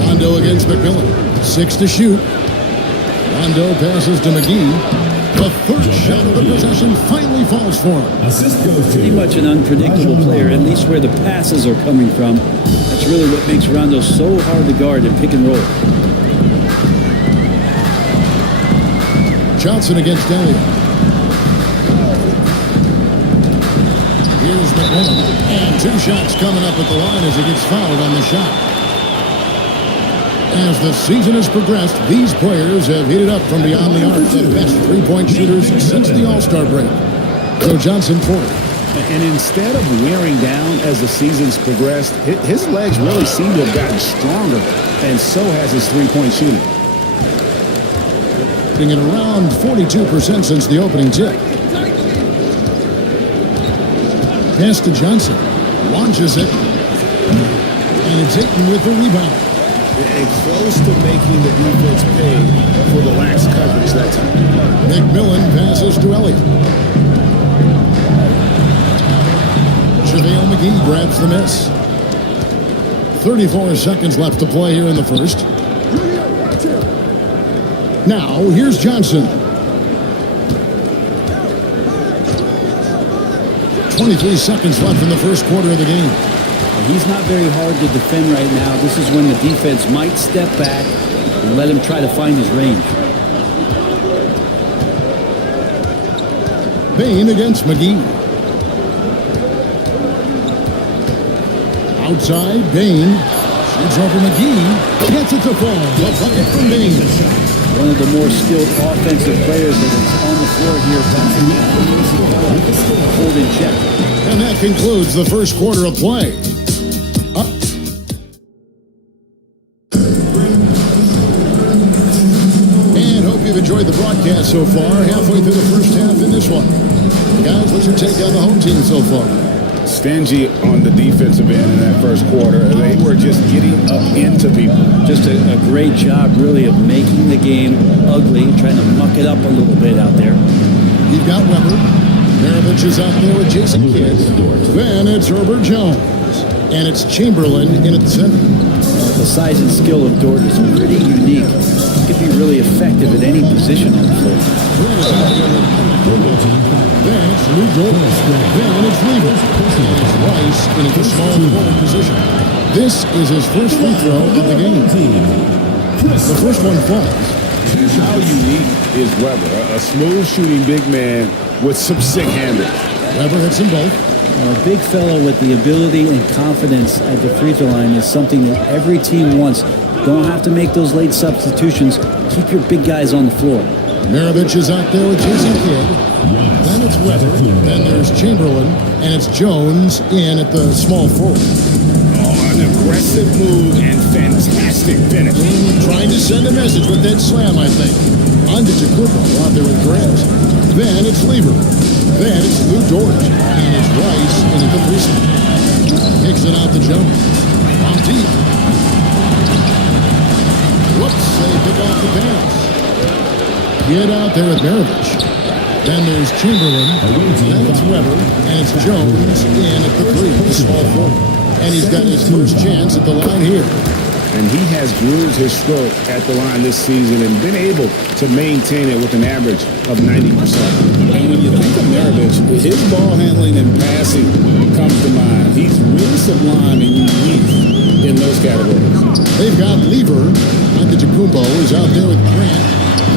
Rondo against McMillan. 6 to shoot. Rondo passes to McGee. The third shot of the possession finally falls for him. Pretty much an unpredictable player, at least where the passes are coming from. That's really what makes Rondo so hard to guard in pick and roll. Johnson against Elliott. Here's McMillan. And 2 shots coming up at the line as he gets fouled on the shot. As the season has progressed, these players have heated up from beyond the arc, the best three-point shooters since the All-Star break. So Johnson fourth. And instead of wearing down as the season's progressed, his legs really seem to have gotten stronger, and so has his three-point shooting. Putting it around 42% since the opening tip. Pass to Johnson. Launches it. And it's Ayton with the rebound. And close to making the defense pay for the lax coverage that time. McMillan passes to Elliott. JaVale McGee grabs the miss. 34 seconds left to play here in the first. Now, here's Johnson. 23 seconds left in the first quarter of the game. He's not very hard to defend right now. This is when the defense might step back and let him try to find his range. Bane against McGee. Outside, Bane shoots over McGee. Gets it to fall. The bucket from Bane. One of the more skilled offensive players that is on the floor here. Hold in check. And that concludes the first quarter of play. Enjoyed the broadcast so far, halfway through the first half in this one. Guys, what's your take on the home team so far? Stingy on the defensive end in that first quarter. They were just getting up into people. Just a great job, really, of making the game ugly, trying to muck it up a little bit out there. You've got Weber. Maravich is out there with Jason Kidd. Then it's Herbert Jones. And it's Chamberlain in at the center. The size and skill of Dort is pretty unique. He could be really effective at any position on the floor. Then it's Lou Dort. Then it's Weaver. And it's Rice in the small forward position. This is his first free throw of the game. The first one falls. How unique is Weber? A smooth shooting big man with some sick handles. Weber hits them both. A big fellow with the ability and confidence at the free throw line is something that every team wants. Don't have to make those late substitutions. Keep your big guys on the floor. Maravich is out there with Jason Kidd. Then it's Weber. Then there's Chamberlain. And it's Jones in at the small forward. Oh, an aggressive move and fantastic finish. Trying to send a message with that slam, I think. Antetokounmpo out there with Grant. Then it's Lever. Then it's Lou Dort. And it's Rice in at the three spot. Kicks it out to Jones. On deep. Whoops, they pick off the pass. Get out there with Maravich. Then there's Chamberlain. Then it's Weber. And it's Jones in at the three. The small forward. And he's got his first chance at the line here. And he has bruised his stroke at the line this season and been able to maintain it with an average of 90%. And when you think of Maravich, his ball handling and passing comes to mind. He's really sublime and unique in those categories. They've got Lever. Antetokounmpo is out there with Grant.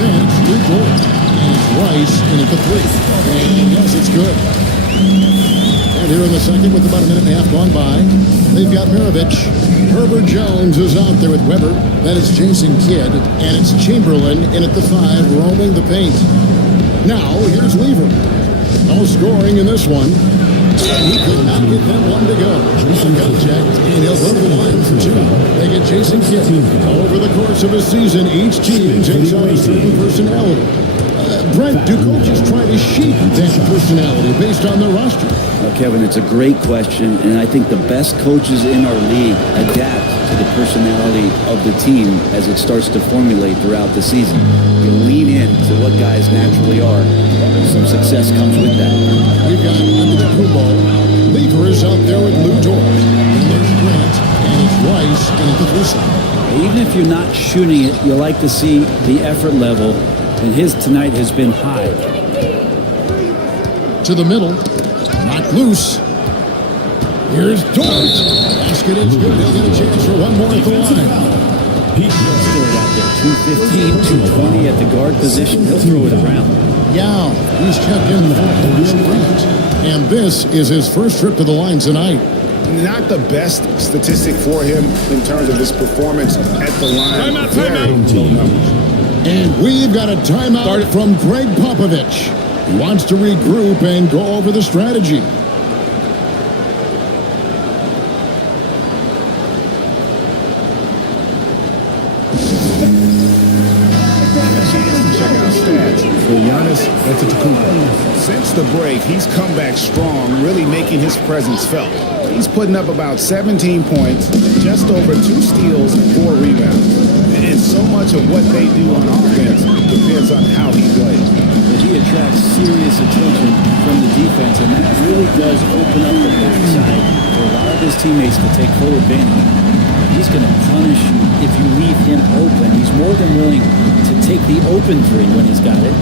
Then it's Lou Dort. And it's Rice in at the three. And yes, it's good. And here in the second, with about a minute and a half gone by, they've got Maravich. Herbert Jones is out there with Weber. That is Jason Kidd. And it's Chamberlain in at the five, roaming the paint. Now, here's Lever. No scoring in this one. And he could not get that one to go. Got checked, and he'll go to the line for two. They get Jason Kidd. Over the course of a season, each team takes on a certain personality. Brent, do coaches try to shape that personality based on their roster? Kevin, it's a great question, and I think the best coaches in our league adapt to the personality of the team as it starts to formulate throughout the season. You lean into what guys naturally are, and some success comes with that. We've got Antetokounmpo. Lever is out there with Lou Dort. And there's Grant, and it's Rice in the 3 side. Even if you're not shooting it, you like to see the effort level, and his tonight has been high. To the middle, knocked loose. Here's Dort. Basket is good. He'll get a chance for one more at the line. He's scored out there. 215, 220 at the guard position. He'll throw it around. Yao, he's checked in for Grant. And this is his first trip to the line tonight. Not the best statistic for him in terms of his performance at the line. Very low numbers. And we've got a timeout from Greg Popovich. He wants to regroup and go over the strategy. Check out stats for Giannis Antetokounmpo. Since the break, he's come back strong, really making his presence felt. He's putting up about 17 points, just over 2 steals and 4 rebounds. And so much of what they do on offense depends on how he plays. But he attracts serious attention from the defense, and that really does open up the backside for a lot of his teammates to take full advantage. He's going to punish you if you leave him open. He's more than willing to take the open 3 when he's got it.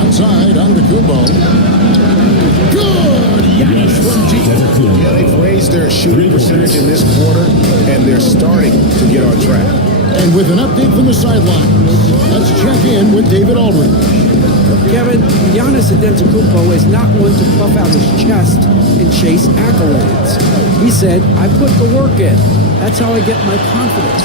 Outside, Antetokounmpo. Good! Giannis from deep. Yeah, they've raised their shooting percentage in this quarter, and they're starting to get on track. And with an update from the sideline, let's check in with David Aldridge. Kevin, Giannis Antetokounmpo is not one to puff out his chest and chase accolades. He said, I put the work in. That's how I get my confidence.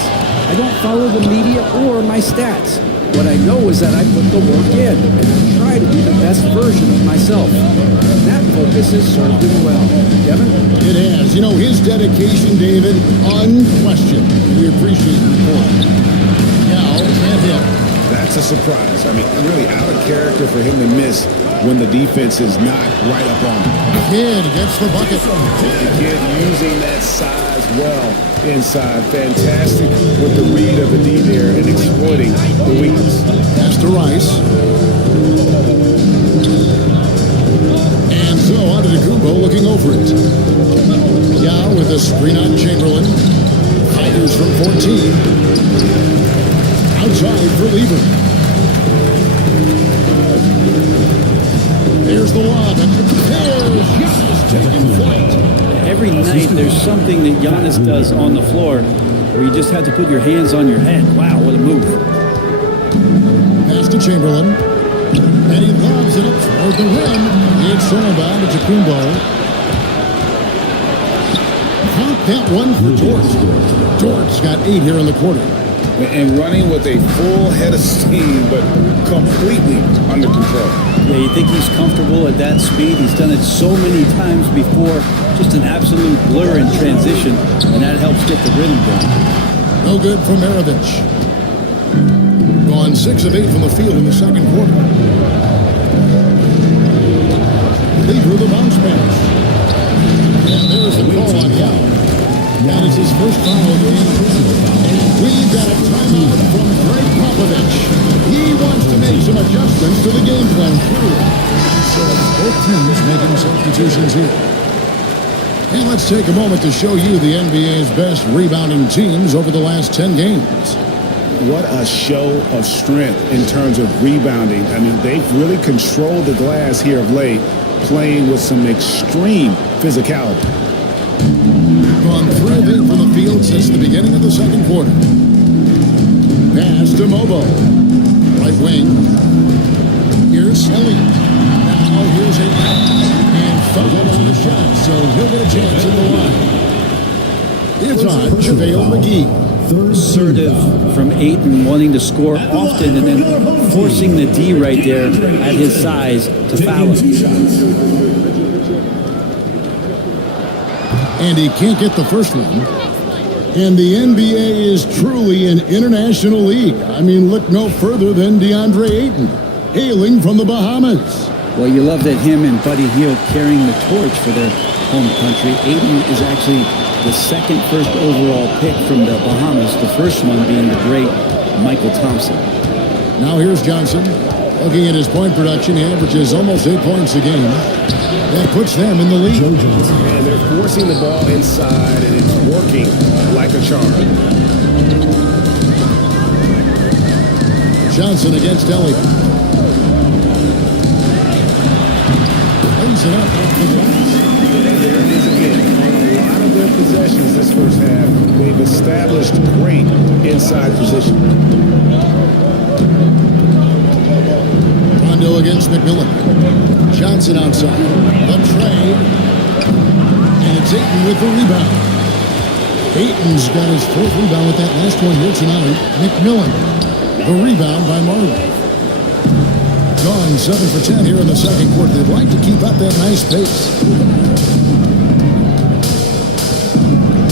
I don't follow the media or my stats. What I know is that I put the work in and try to be the best version of myself. And that focus has served him well. Kevin? It has. You know, his dedication, David, unquestioned. We appreciate the report. Now, can't hit. That's a surprise. I mean, really out of character for him to miss when the defense is not right up on him. Kid gets the bucket. The kid using that size well inside. Fantastic with the read of the D there and exploiting the weakness. Pass to Rice. And so Antetokounmpo looking over it. Yao with a screen on Chamberlain. Fires from 14. Outside for Lieber. There's the lob. There's Giannis taking flight. Every night there's something that Giannis does on the floor where you just have to put your hands on your head. Wow, what a move. Pass to Chamberlain. And he lobs it up toward the rim. It's Antetokounmpo to Kumbo. Count that one for Dort. Dort's got 8 here in the quarter. And running with a full head of steam, but completely under control. Yeah, you think he's comfortable at that speed? He's done it so many times before. Just an absolute blur in transition, and that helps get the rhythm going. No good from Maravich. Gone 6 of 8 from the field in the second quarter. Leader of the bounce pass. And there's the call on Yao. That is his first foul of the game. And we've got a timeout from Greg Popovich. He wants to make some adjustments to the game plan. So both teams making substitutions here. And let's take a moment to show you the NBA's best rebounding teams over the last 10 games. What a show of strength in terms of rebounding. I mean, they've really controlled the glass here of late, playing with some extreme physicality. Gone 3 of 8 from the field since the beginning of the second quarter. Pass to Mobo. Right wing. Here's Ellie. Now here's a and foul on the shot, so he'll get a chance at the line. It's on JaVale McGee. Assertive from Ayton, wanting to score often and then forcing the D right there at his size to foul him. And he can't get the first one. And the NBA is truly an international league. I mean, look no further than DeAndre Ayton, hailing from the Bahamas. Well, you love that him and Buddy Hield carrying the torch for their home country. Ayton is actually the second first overall pick from the Bahamas, the first one being the great Michael Thompson. Now here's Johnson. Looking at his point production, he averages almost 8 points a game. That puts them in the lead. Joe Johnson. And they're forcing the ball inside, and it's working like a charm. Johnson against Elliott. Brings it up off the glass. And there it is again. On a lot of their possessions this first half, they've established great inside position. Rondo against McMillan. Johnson outside. The trade. And it's Ayton with the rebound. Ayton's got his fourth rebound with that last one here tonight. McMillan. The rebound by Marley. Gone 7 for 10 here in the second quarter. They'd like to keep up that nice pace.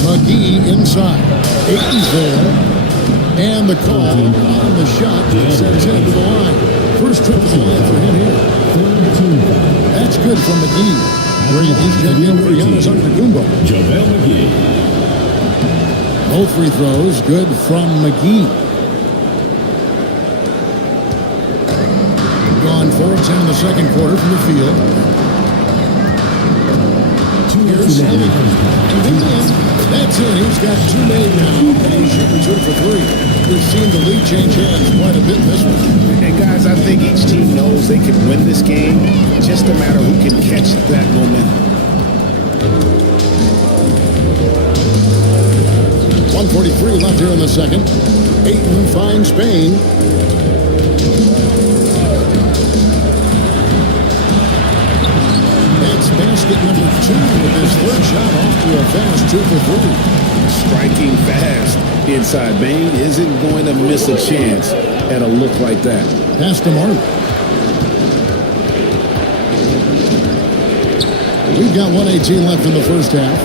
McGee inside. Ayton's there. And the call on the shot sends him to the line. First trip to the line for him here. That's good from McGee. Where he's checked in for Giannis Antetokounmpo. JaVale McGee. Both free throws good from McGee. Gone 4 of 10 in the second quarter from the field. Here's Elliott. That's it. He's got 2 made now. And he's shooting 2 for 3. We've seen the lead change hands quite a bit in this one. And guys, I think each team knows they can win this game. It's just a matter who can catch that momentum. 1:43 left here in the second. Ayton finds Payne. That's basket number 2 with his third shot off to a fast 2 for 3. Striking fast inside. Bane isn't going to miss a chance at a look like that. Pass to Martin. We've got 1:18 left in the first half.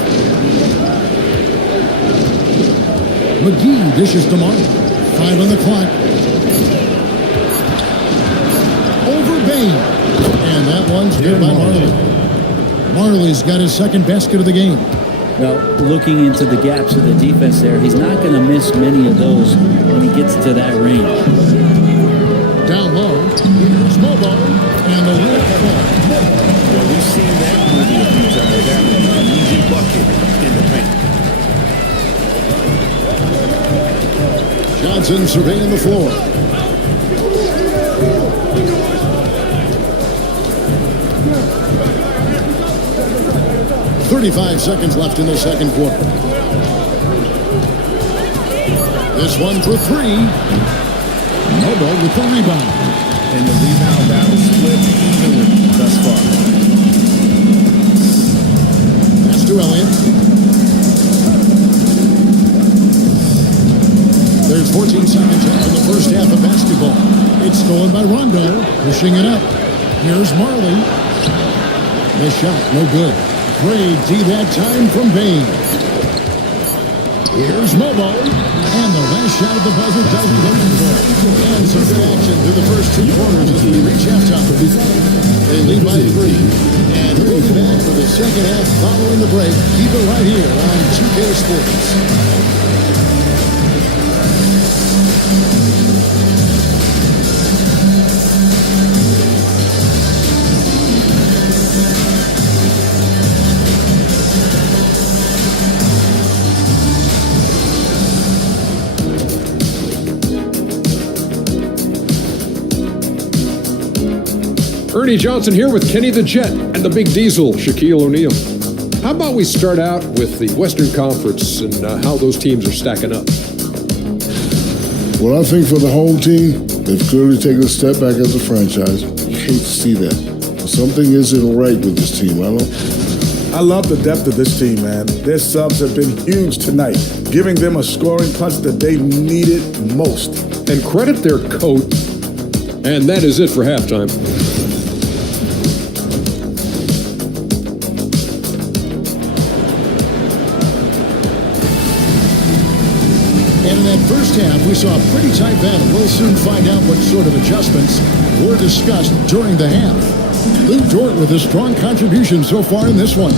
McGee dishes to Martin. 5 on the clock. Over Bane. And that one's good by Marley. Marley's got his second basket of the game. Well, looking into the gaps of the defense there, he's not going to miss many of those when he gets to that range. Down low. Here's Mobo. And the layup ball. Well, we've seen that movie a few times. That was an easy bucket in the paint. Johnson surveying the floor. "35 seconds left in the second quarter. This one for 3. Mobo with the rebound. And the rebound battle split evenly thus far. Pass to Elliott. There's 14 seconds left in the first half of basketball. It's stolen by Rondo, pushing it up. Here's Marley. The shot, no good. Great D that time from Bane. Here's Mobo. And the last shot of the buzzer doesn't go in for. And some good action through the first 2 quarters as we reach halftime. They lead by 3. And we'll be back for the second half following the break. Keep it right here on 2K Sports. Ernie Johnson here with Kenny the Jet and the Big Diesel, Shaquille O'Neal. How about we start out with the Western Conference and how those teams are stacking up? Well, I think for the home team, they've clearly taken a step back as a franchise. You hate to see that. But something isn't right with this team. I love the depth of this team, man. Their subs have been huge tonight, giving them a scoring punch that they needed most. And credit their coach. And that is it for halftime. And in that first half, we saw a pretty tight battle. We'll soon find out what sort of adjustments were discussed during the half. Luke Dort with a strong contribution so far in this one.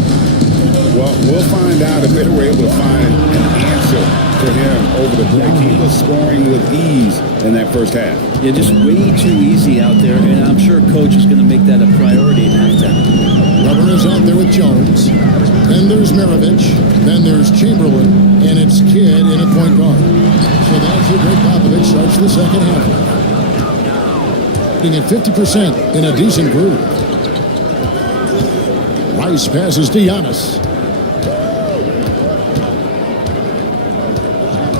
Well, we'll find out if they were able to find an answer for him over the break. He was scoring with ease in that first half. Yeah, just way too easy out there, and I'm sure coach is going to make that a priority at halftime. Weber is out there with Jones. Then there's Maravich. Then there's Chamberlain. And it's Kidd in at point guard. So that's it. Greg Popovich starts the second half. At 50% in a decent groove. Rice passes to Giannis.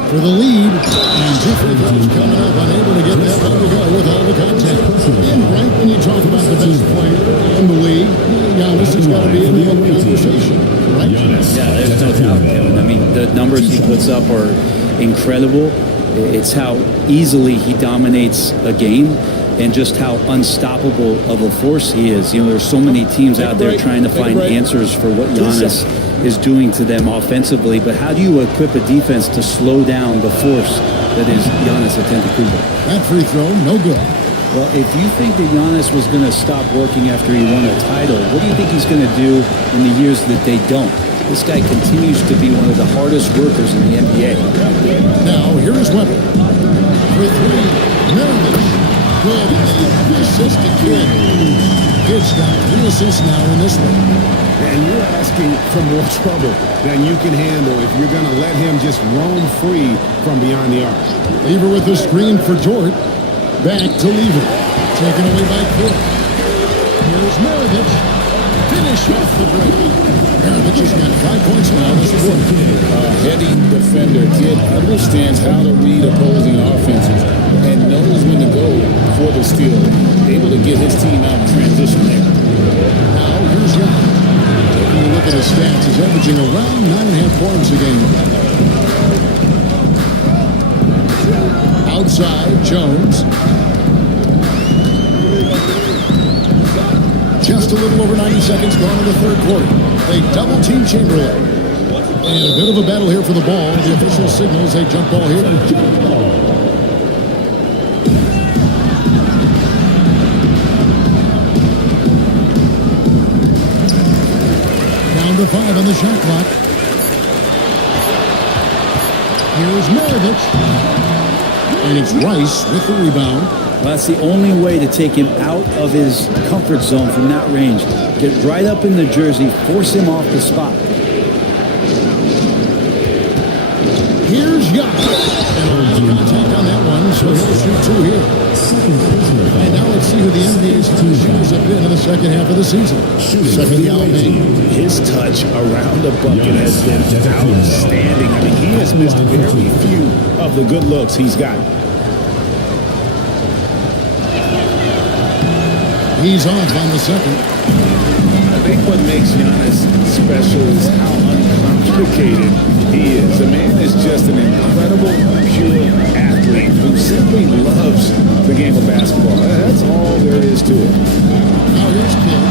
For the lead, and two free throws coming up, unable to get that one to go with all the contact. And right when you talk about the best player in the league, Giannis has got to be in the conversation, right? Yeah, there's no doubt, Kevin. I mean, the numbers he puts up are incredible. It's how easily he dominates a game and just how unstoppable of a force he is. You know, there's so many teams out there trying to find answers for what Giannis is doing to them offensively, but how do you equip a defense to slow down the force that is Giannis Antetokounmpo? That free throw, no good. Well, if you think that Giannis was going to stop working after he won a title, what do you think he's going to do in the years that they don't? This guy continues to be one of the hardest workers in the NBA. Now, here is Weber. For three, Maravich. Good. Assist to Kidd. Kidd's got 3 assists now in this one. And you're asking for more trouble than you can handle if you're going to let him just roam free from beyond the arc. Lever with the screen for Dort. Back to Lever. Taken away by Kidd. Here's Maravich. Finish off the break. Maravich has got 5 points now this quarter. Heady defender. Kidd understands how to read opposing offenses and knows when to go for the steal. Able to get his team out in transition there. Now, here's Giannis. Taking a look at his stats, he's averaging around 9.5 points a game. Outside, Jones. Just a little over 90 seconds gone in the third quarter. They double-team Chamberlain. And a bit of a battle here for the ball. The official signals a jump ball here. Down to 5 on the shot clock. Here's Maravich. And it's Rice with the rebound. Well, that's the only way to take him out of his comfort zone from that range. Get right up in the jersey, force him off the spot. Here's Giannis. And a contact on that one, so he'll shoot 2 here. And now let's see who the NBA's two shooters have been in the second half of the season. Second Yao Ming. His touch around the bucket has been outstanding. I mean, he has missed very few of the good looks he's got. He's off on the second. I think what makes Giannis special is how uncomplicated he is. The man is just an incredible, pure athlete who simply loves the game of basketball. That's all there is to it. Now here's Kidd.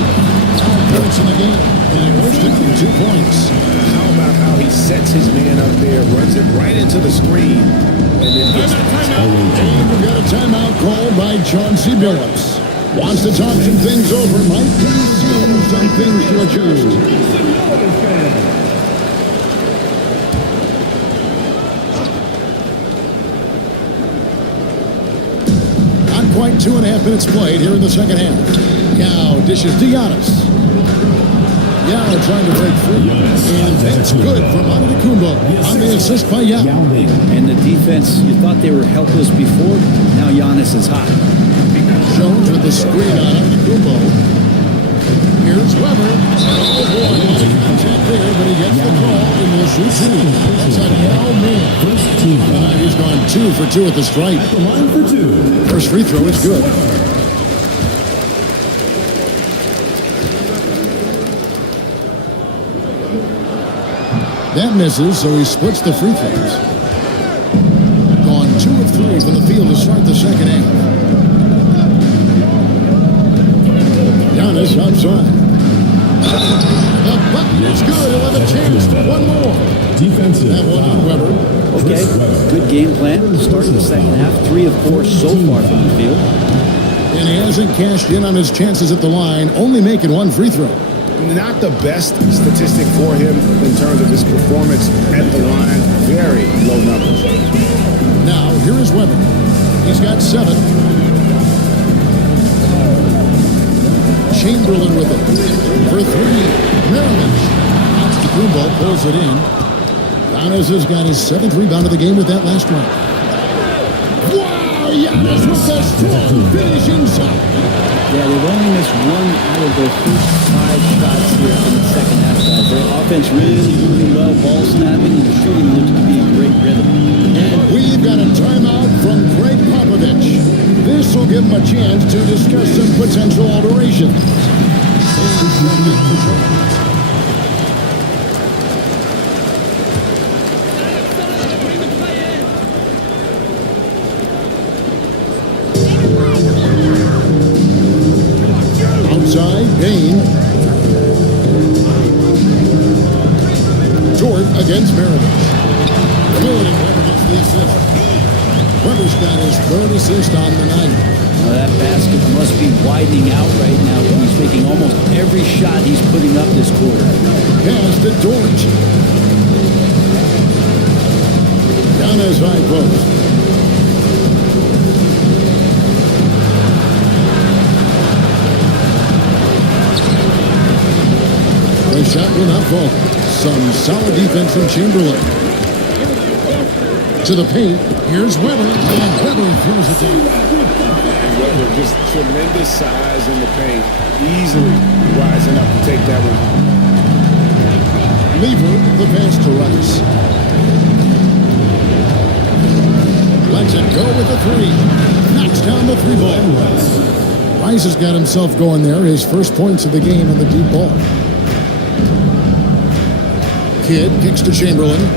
12 points in the game. And he goes down 2 points. How about how he sets his man up there, runs it right into the screen, and then gets the timeout. And we've got a timeout called by Chauncey Billups. Wants to talk some things over. Might be some things to adjust. Not quite 2.5 minutes played here in the second half. Yao dishes to Giannis. Yao trying to break free. And that's good from Antetokounmpo on the assist by Yao. And the defense, you thought they were helpless before. Now Giannis is hot. Jones with the screen on Antetokounmpo. Here's Weber. Oh boy, contact there, but he gets the call and will shoot 2. That's on Yao Ming. He's gone 2 for 2 at the strike. First free throw is good. That misses, so he splits the free throws. Gone 2 of 3 from the field to start the second half. Giannis outside. The button is good. He'll have a chance for one more. Defensive. That one on Weber. Okay, good game plan. Start the second half. 3 of 4 so far from the field. And he hasn't cashed in on his chances at the line, only making 1 free throw. Not the best statistic for him in terms of his performance at the line. Very low numbers. Now, here is Weber. He's got 7. Chamberlain with it. For three, Maravich. Antetokounmpo pulls it in. Giannis has got his 7th rebound of the game with that last one. Wow, Giannis with a strong finishing shot. Yeah, they've only missed 1 out of their first 5 shots here in the second half, guys. Their offense really moving well, ball snapping, and shooting looks to be a great rhythm. And we've got a timeout from Greg Popovich. This will give him a chance to discuss some potential alterations. Outside, Bain. Dort against Maravich. Good, and Weber gets the assist. Weber's got his 3rd assist on the night. Now that basket must be widening out right now. He's making almost every shot he's putting up this quarter. Pass to Dort. Down his high post. The shot will not fall. Some solid defense from Chamberlain. To the paint. Here's Weber. And Weber throws it down. Weber, just tremendous size in the paint. Easily rising up to take that one home. Lever, the pass to Rice. Lets it go with the 3. Knocks down the 3 ball. Rice has got himself going there. His first points of the game on the deep ball. Kidd kicks to Chamberlain.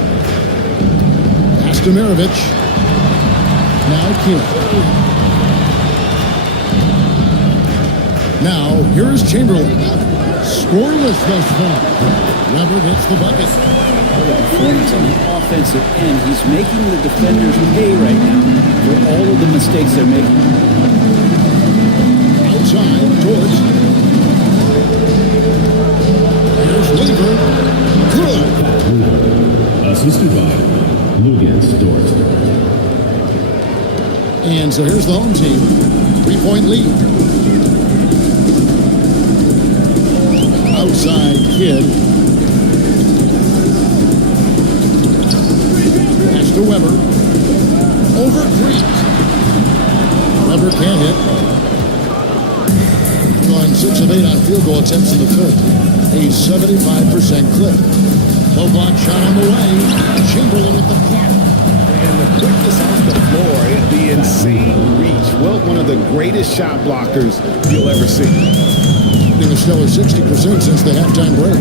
Pass to Maravich. Now Kidd. Now here's Chamberlain. Scoreless thus far. Weber gets the bucket. Performance on the offensive end. He's making the defenders pay right now for all of the mistakes they're making. Outside, Dort. Here's Lever. Good. Assisted by Luguentz Dort. And so here's the home team. 3-point lead. Outside, Kidd. Pass to Weber. Over Green. Weber can't hit. Going 6 of 8 on field goal attempts in the 3rd. A 75% clip. Low block shot on the way. Chamberlain with the block. And the quickness off the floor and the insane reach. Well, one of the greatest shot blockers you'll ever see. They were still at 60% since the halftime break.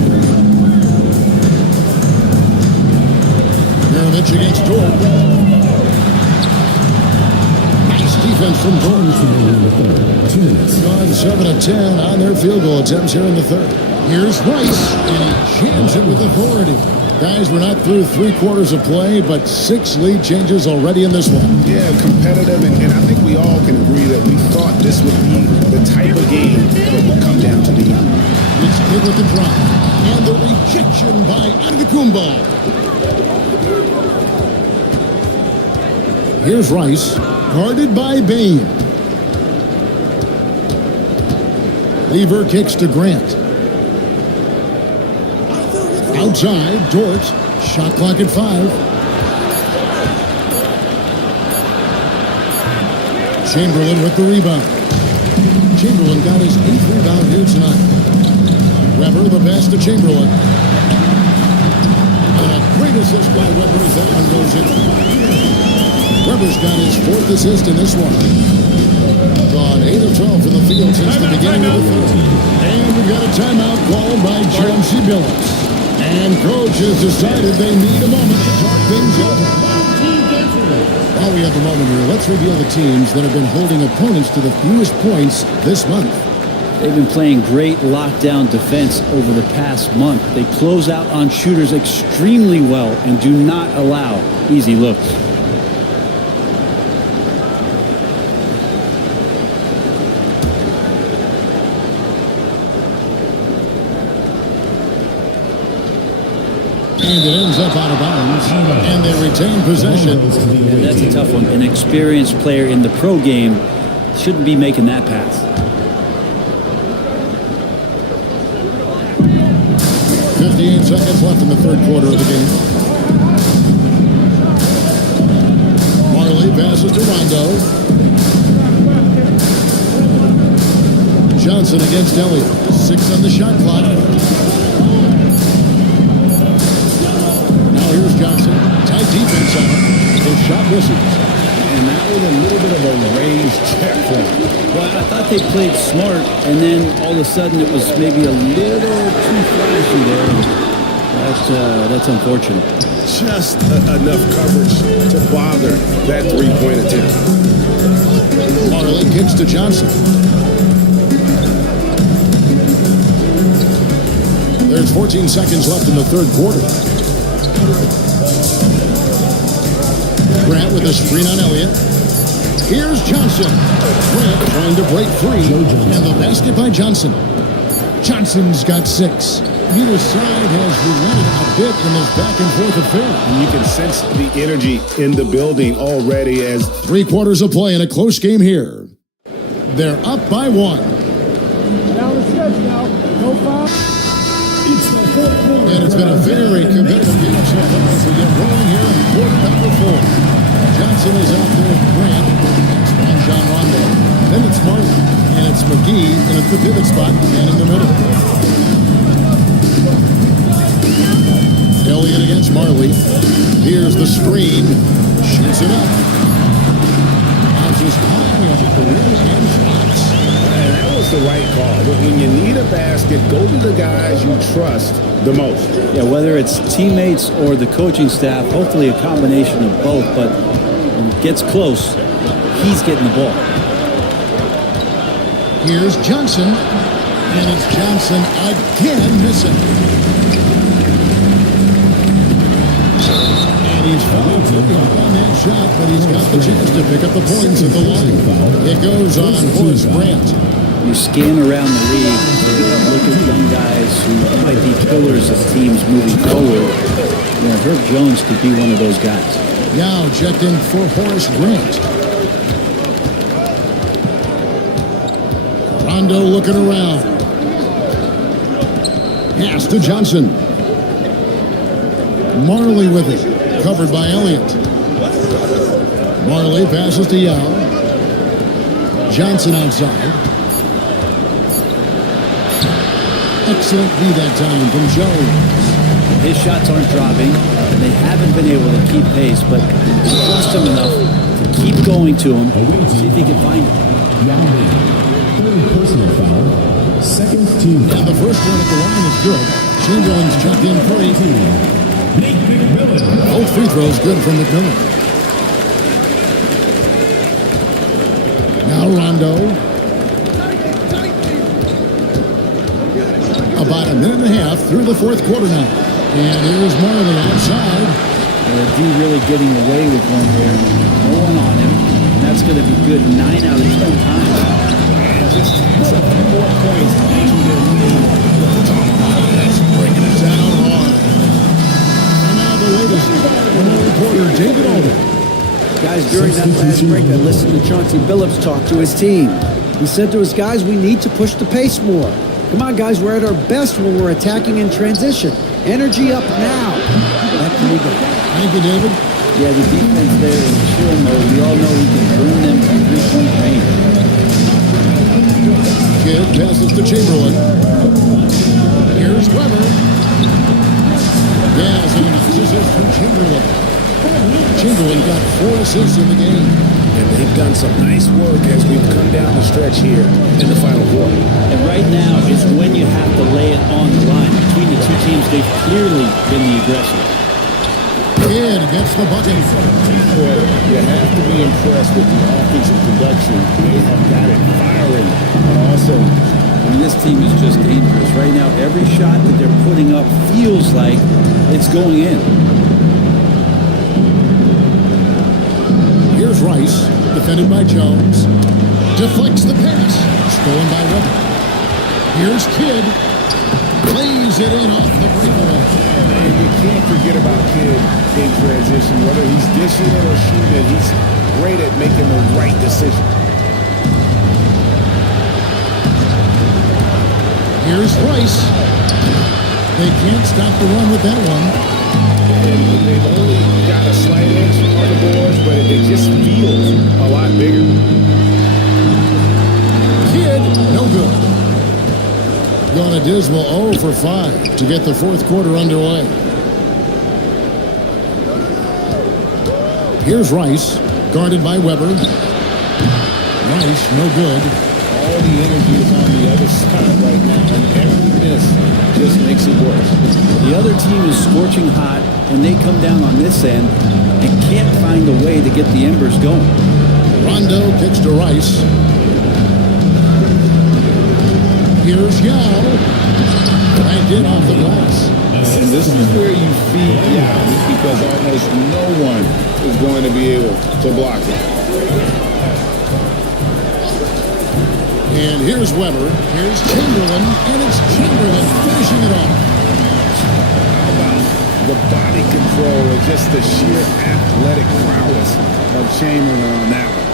Maravich against Dort. Nice defense from Dort. Gone 7 of 10 on their field goal attempts here in the 3rd. Here's Rice, and he jams it with authority. Guys, we're not through 3 quarters of play, but 6 lead changes already in this one. Yeah, competitive, and I think we all can agree that we thought this would be the type of game that would come down to the end. It's good with the drop, and the rejection by Antetokounmpo. Here's Rice, guarded by Bain. Lever kicks to Grant. Outside, Dort. Shot clock at 5. Chamberlain with the rebound. Chamberlain got his 8th rebound here tonight. Weber, the pass to Chamberlain. And a great assist by Weber as that one goes in. Weber's got his 4th assist in this one. Gone 8 of 12 from the field since the beginning of the 3rd. And we've got a timeout called by Chauncey Billups. And coach has decided they need a moment to talk things over. While we have a moment here, let's reveal the teams that have been holding opponents to the fewest points this month. They've been playing great lockdown defense over the past month. They close out on shooters extremely well and do not allow easy looks. And it ends up out of bounds, and they retain possession. And that's a tough one. An experienced player in the pro game shouldn't be making that pass. seconds left in the third quarter of the game. Marley passes to Rondo. Johnson against Elliott. 6 on the shot clock. Now here's Johnson. Tight defense on him. His shot misses. And that was a little bit of a raised check for him. Well, I thought they played smart, and then all of a sudden it was maybe a little too flashy there. That's unfortunate. Just enough coverage to bother that three-point attempt. Marley kicks to Johnson. There's 14 seconds left in the third quarter. Grant with a screen on Elliott. Here's Johnson. Grant trying to break free. And the basket by Johnson. Johnson's got 6. Neither side has relented a bit in this back and forth affair. And you can sense the energy in the building already as 3 quarters of play in a close game here. They're up by 1. Down the stretch now. No foul. And it's been a very competitive game so far as we get rolling here in quarter number 4. Johnson is out there with Grant. It's one John Rondo. Then it's Marley. And it's McGee in the pivot spot and in the middle. Elliott against Marley. Here's the screen. Shoots it up. Bounces high off the rim and drops. And that was the right call. When you need a basket, go to the guys you trust the most. Yeah, whether it's teammates or the coaching staff, hopefully a combination of both, but when it gets close, he's getting the ball. Here's Johnson, and it's Johnson again missing. And he's fouled on that shot, but he's got the chance to pick up the points at the line. It goes on Horace Grant. You scan around the league, look at young guys who might be pillars of teams moving forward. You know, Herb Jones could be one of those guys. Now checked in for Horace Grant. Rondo looking around. Pass to Johnson. Marley with it. Covered by Elliott. Marley passes to Yao. Johnson outside. Excellent lead that time from Jones. His shots aren't dropping, and they haven't been able to keep pace, but trust him enough to keep going to him, see if he can find it. Third personal foul. Second team foul. And the first one at the line is good. Chamberlain's checked in for 18. Both free throws good from McMillan. Now Rondo. About a minute and a half through the fourth quarter now. And here's Marley outside. D really getting away with one there. No one on him. And that's going to be good 9 out of 10 times. And just a few more points to their lead. That's bringing it down hard. And now the latest from our reporter, David Alden. Guys, during that last break, I listened to Chauncey Billups talk to his team. He said to his guys, we need to push the pace more. Come on, guys, we're at our best when we're attacking in transition. Energy up now. Back to you guys. Thank you, David. Yeah, the defense there in chill mode. We all know we can burn them from three-point range. Kidd passes to Chamberlain. Here's Weber. Yes, and an assist from Chamberlain. Chamberlain got 4 assists in the game. And they've done some nice work as we've come down the stretch here in the final quarter. And right now is when you have to lay it on the line. Between the two teams, they've clearly been the aggressor. Kidd gets the bucket. You have to be impressed with the offensive production. They have got it firing. But also, I mean, this team is just dangerous. Right now, every shot that they're putting up feels like it's going in. Here's Rice, defended by Jones. Deflects the pass. Stolen by Weber. Here's Kidd. Plays it in off the breakaway. man, you can't forget about Kidd in transition. Whether he's dishing it or shooting it, he's great at making the right decision. Here's Rice. They can't stop the run with that one. And they've only got a slight edge on the boards, but it just feels a lot bigger. Kid, no good. Going a dismal 0 for 5 to get the fourth quarter underway. Here's Rice, guarded by Weber. Rice, no good. All the energy is on the other side right now, and every miss just makes it worse. The other team is scorching hot, and they come down on this end and can't find a way to get the embers going. Rondo kicks to Rice. Here's Yao. Banked in off the glass. And this is where you feed Yao, because almost no one is going to be able to block it. And here's Weber. Here's Chamberlain. And it's Chamberlain finishing it off. How about the body control and just the sheer athletic prowess of Chamberlain on that one?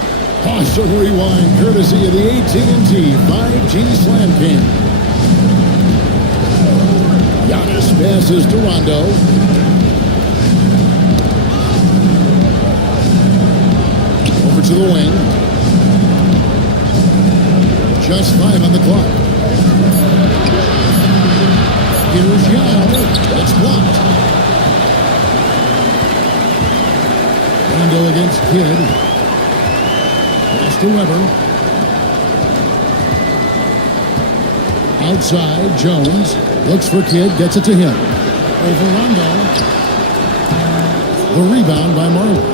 Awesome rewind, courtesy of the AT&T 5G Slam Cam. Giannis passes to Rondo. Over to the wing. Just 5 on the clock. Here's Yao. It's blocked. Rondo against Kidd. Pass to Weber. Outside, Jones looks for Kidd, gets it to him. Over Rondo. The rebound by Marley.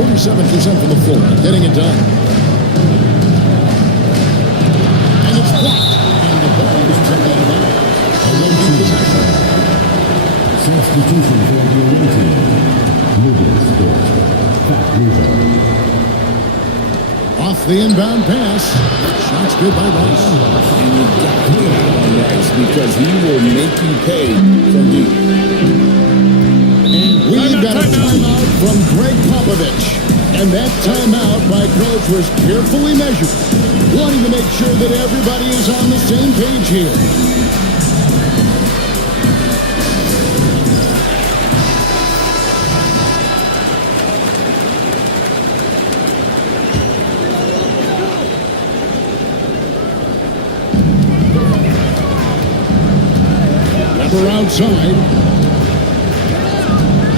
47% from the floor, getting it done. And it's blocked. And the ball is taken out of bounds. Substitution for the away team. Moving Sport. Pat Weaver. Off the inbound pass. Shot's good by Rice. And you got to get out on Rice because he will make you pay from deep. And we've got a timeout from Greg Popovich. And that timeout by Coach was carefully measured, wanting to make sure that everybody is on the same page here. Weber outside.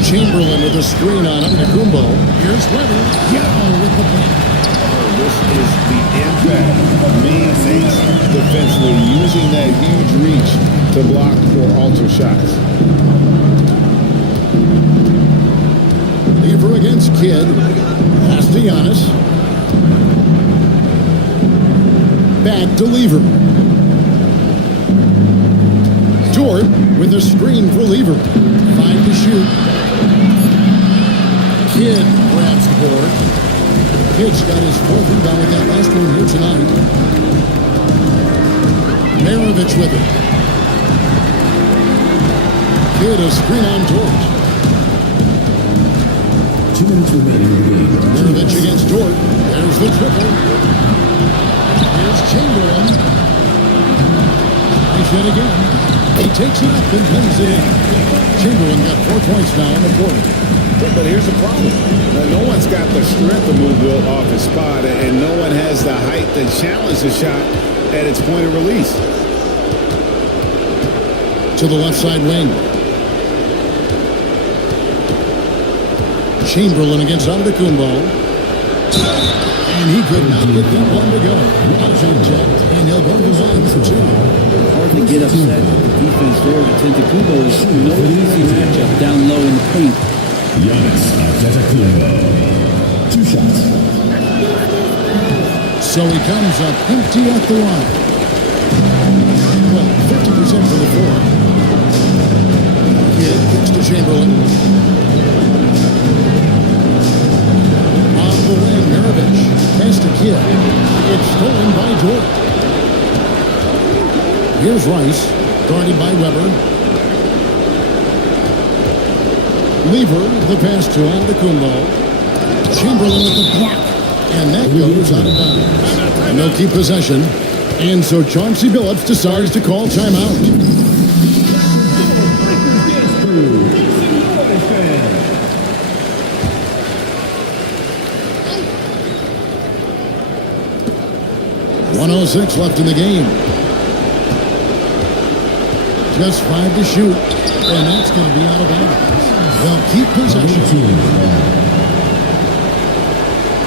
Chamberlain with a screen on Antetokounmpo. Here's Weber. Yao with the block. This is the impact Maine makes defensively, using that huge reach to block or alter shots. Lever against Kidd. Pass to Giannis. Back to Lever. Dort with a screen for Lever. 5 to shoot. Kidd grabs the board. Kidd's got his fourth rebound with that last one here tonight. Maravich with it. Kidd a screen on Dort. 2 minutes remaining in the game. Maravich against Dort. There's the triple. Here's Chamberlain. Nice yet again. He takes it up and plays it in. Chamberlain got 4 points now in the quarter. But here's the problem. No one's got the strength to move Wilt off his spot, and no one has the height to challenge the shot at its point of release. To the left side wing. Chamberlain against Antetokounmpo. And he could not get that one to go. Shot checked, and he'll go to the line for 2. Hard to get upset with the defense there. Antetokounmpo is no easy matchup down low in the paint. Giannis Antetokounmpo. 2 shots. So he comes up empty at the line. Well, 50% for the floor. Kidd kicks to Chamberlain. On the wing, Maravich. Pass to Kidd. It's stolen by Dort. Here's Rice, guarded by Weber. Lever, the pass to Antetokounmpo. Chamberlain with the block. And that goes out of bounds. And they'll keep possession. And so Chauncey Billups decides to call timeout. 7:06 left in the game. Just 5 to shoot, and that's going to be out of bounds. They'll keep possession.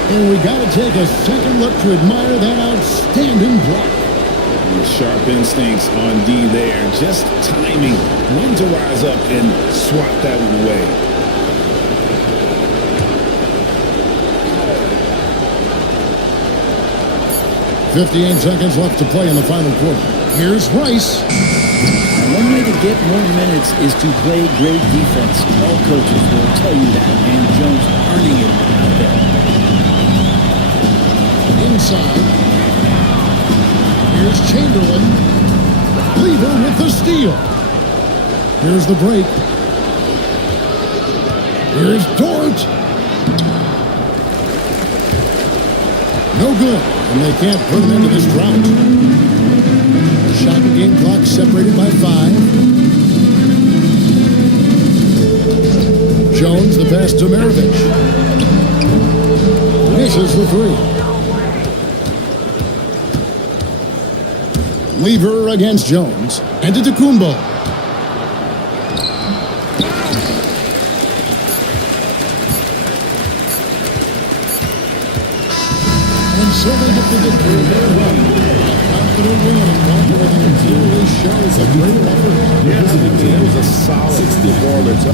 And we got to take a second look to admire that outstanding block. Sharp instincts on D there. Just timing when to rise up and swat that one away. "58 seconds left to play in the final quarter. Here's Rice. One way to get more minutes is to play great defense. All coaches will tell you that, and Jones earning it out there. Inside. Here's Chamberlain. Lever with the steal. Here's the break. Here's Dort. No good, and they can't put him into this drought. Shot and game clock separated by 5. Jones, the pass to Maravich. Misses the 3. Lever against Jones. And to Tecumbo. And so they get the victory of their run. Confident win and one where the interior shows a great effort. Yeah, it was a solid performance.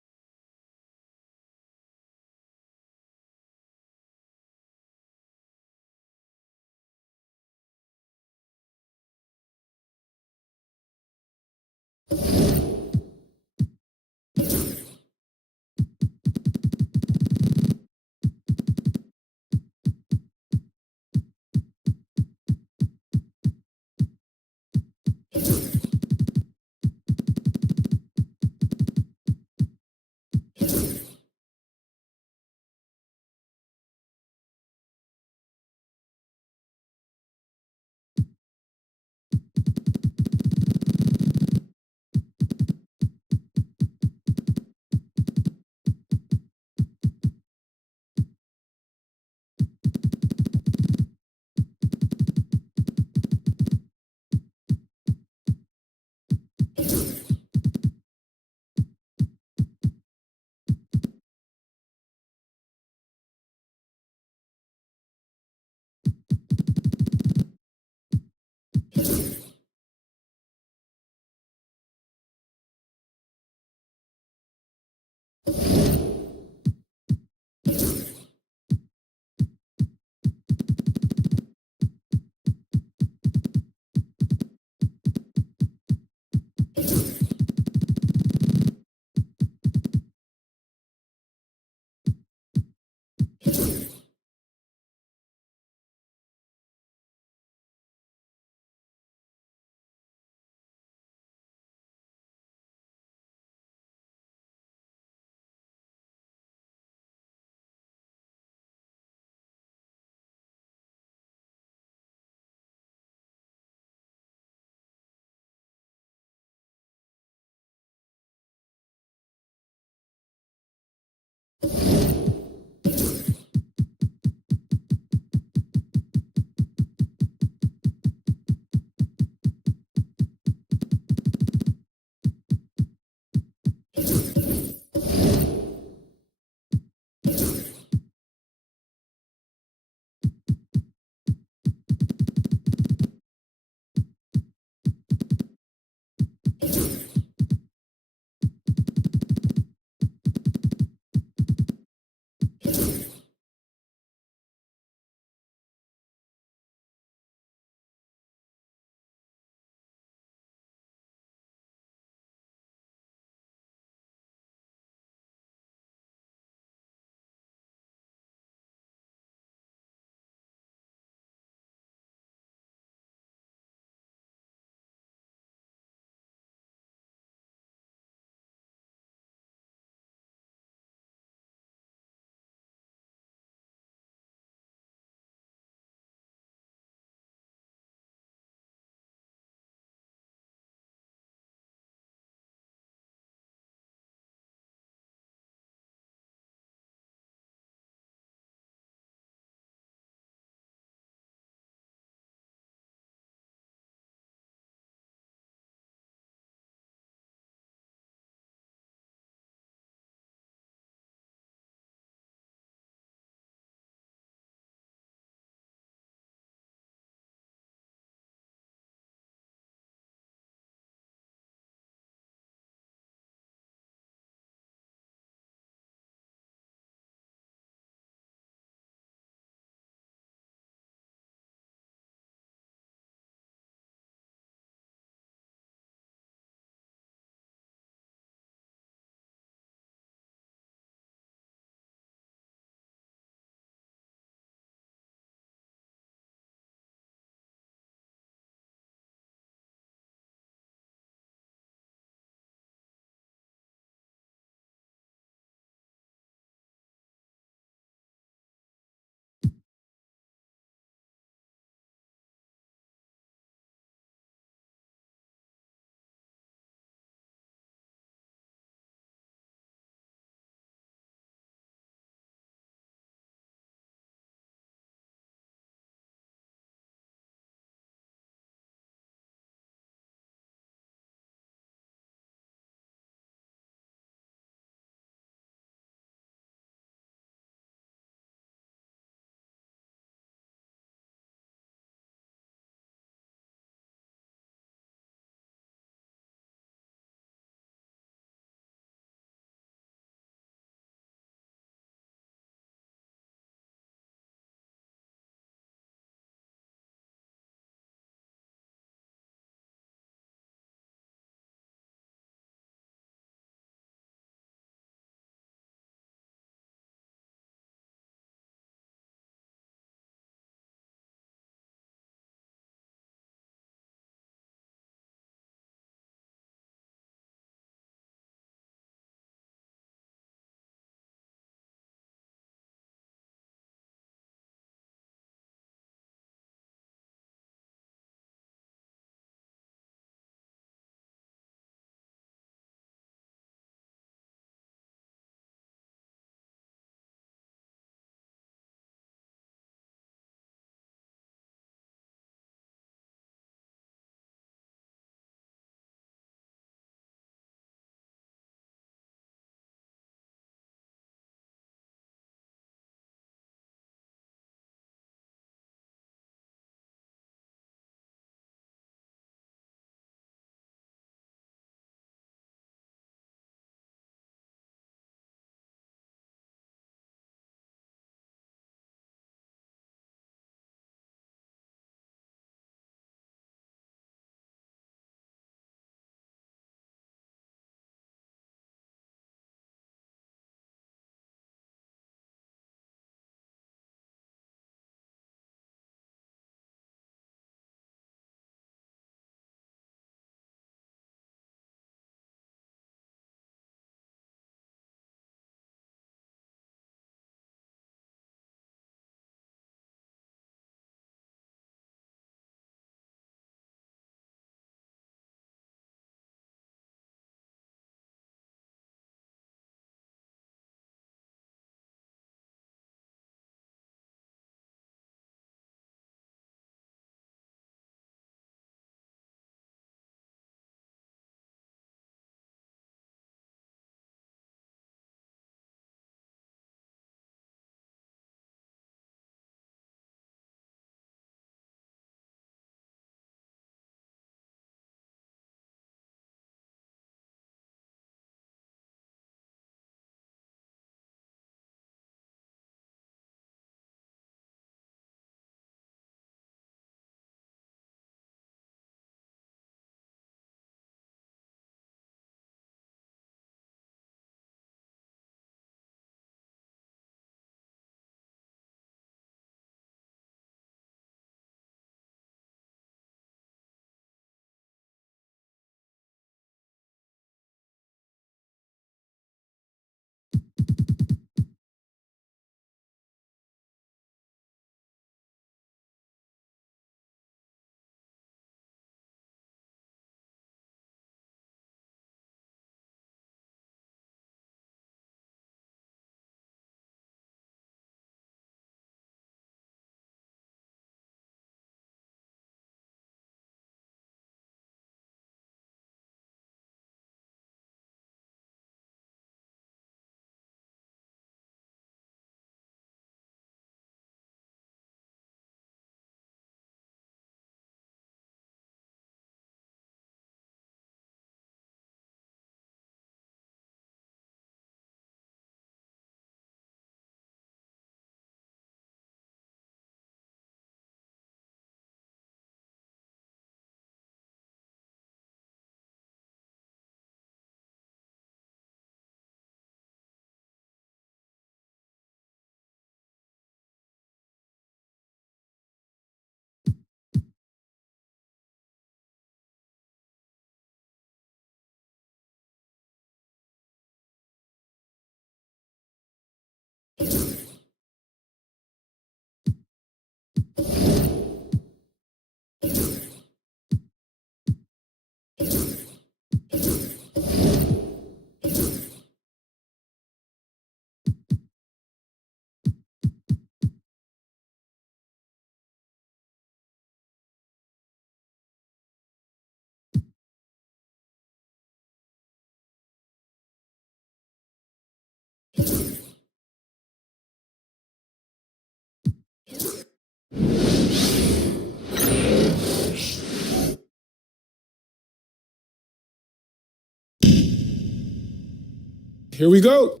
Here we go.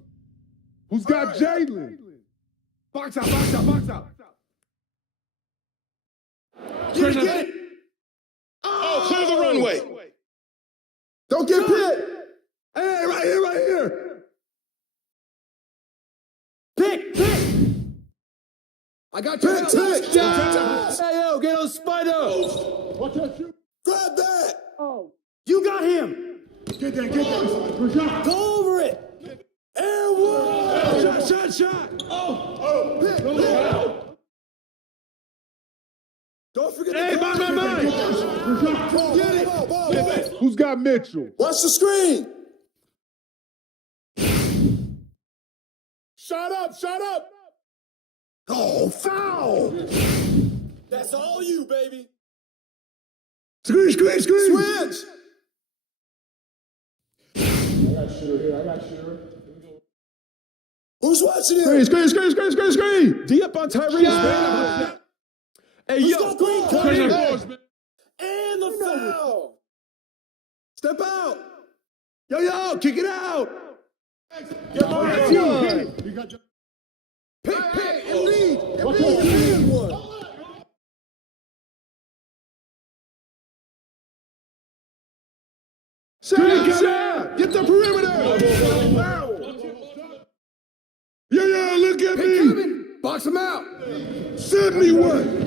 Who's got Jalen? Box out, box out, box out. Get it. Oh, clear the runway. Don't get hit. Hey, right here, right here. Pick. I got you. Pick. Hey, yo, get on Spider. Watch out, shoot. Grab that. Oh, you got him. Get that. Go over it. And one. Shot. Oh. Pick. Don't forget Hey, mine. Get it. Ball. Who's got Mitchell? Watch the screen. Shot up. Oh, foul. That's all you, baby. Screen. Switch. I got shooter. Who's watching it? Screen. D up on Tyrese. Yeah. Hey, yo. And the foul. Step out. Yo, kick it out. Pick, and lead. Shot. Get the perimeter. Yeah, look at me. Kevin, box him out. 71.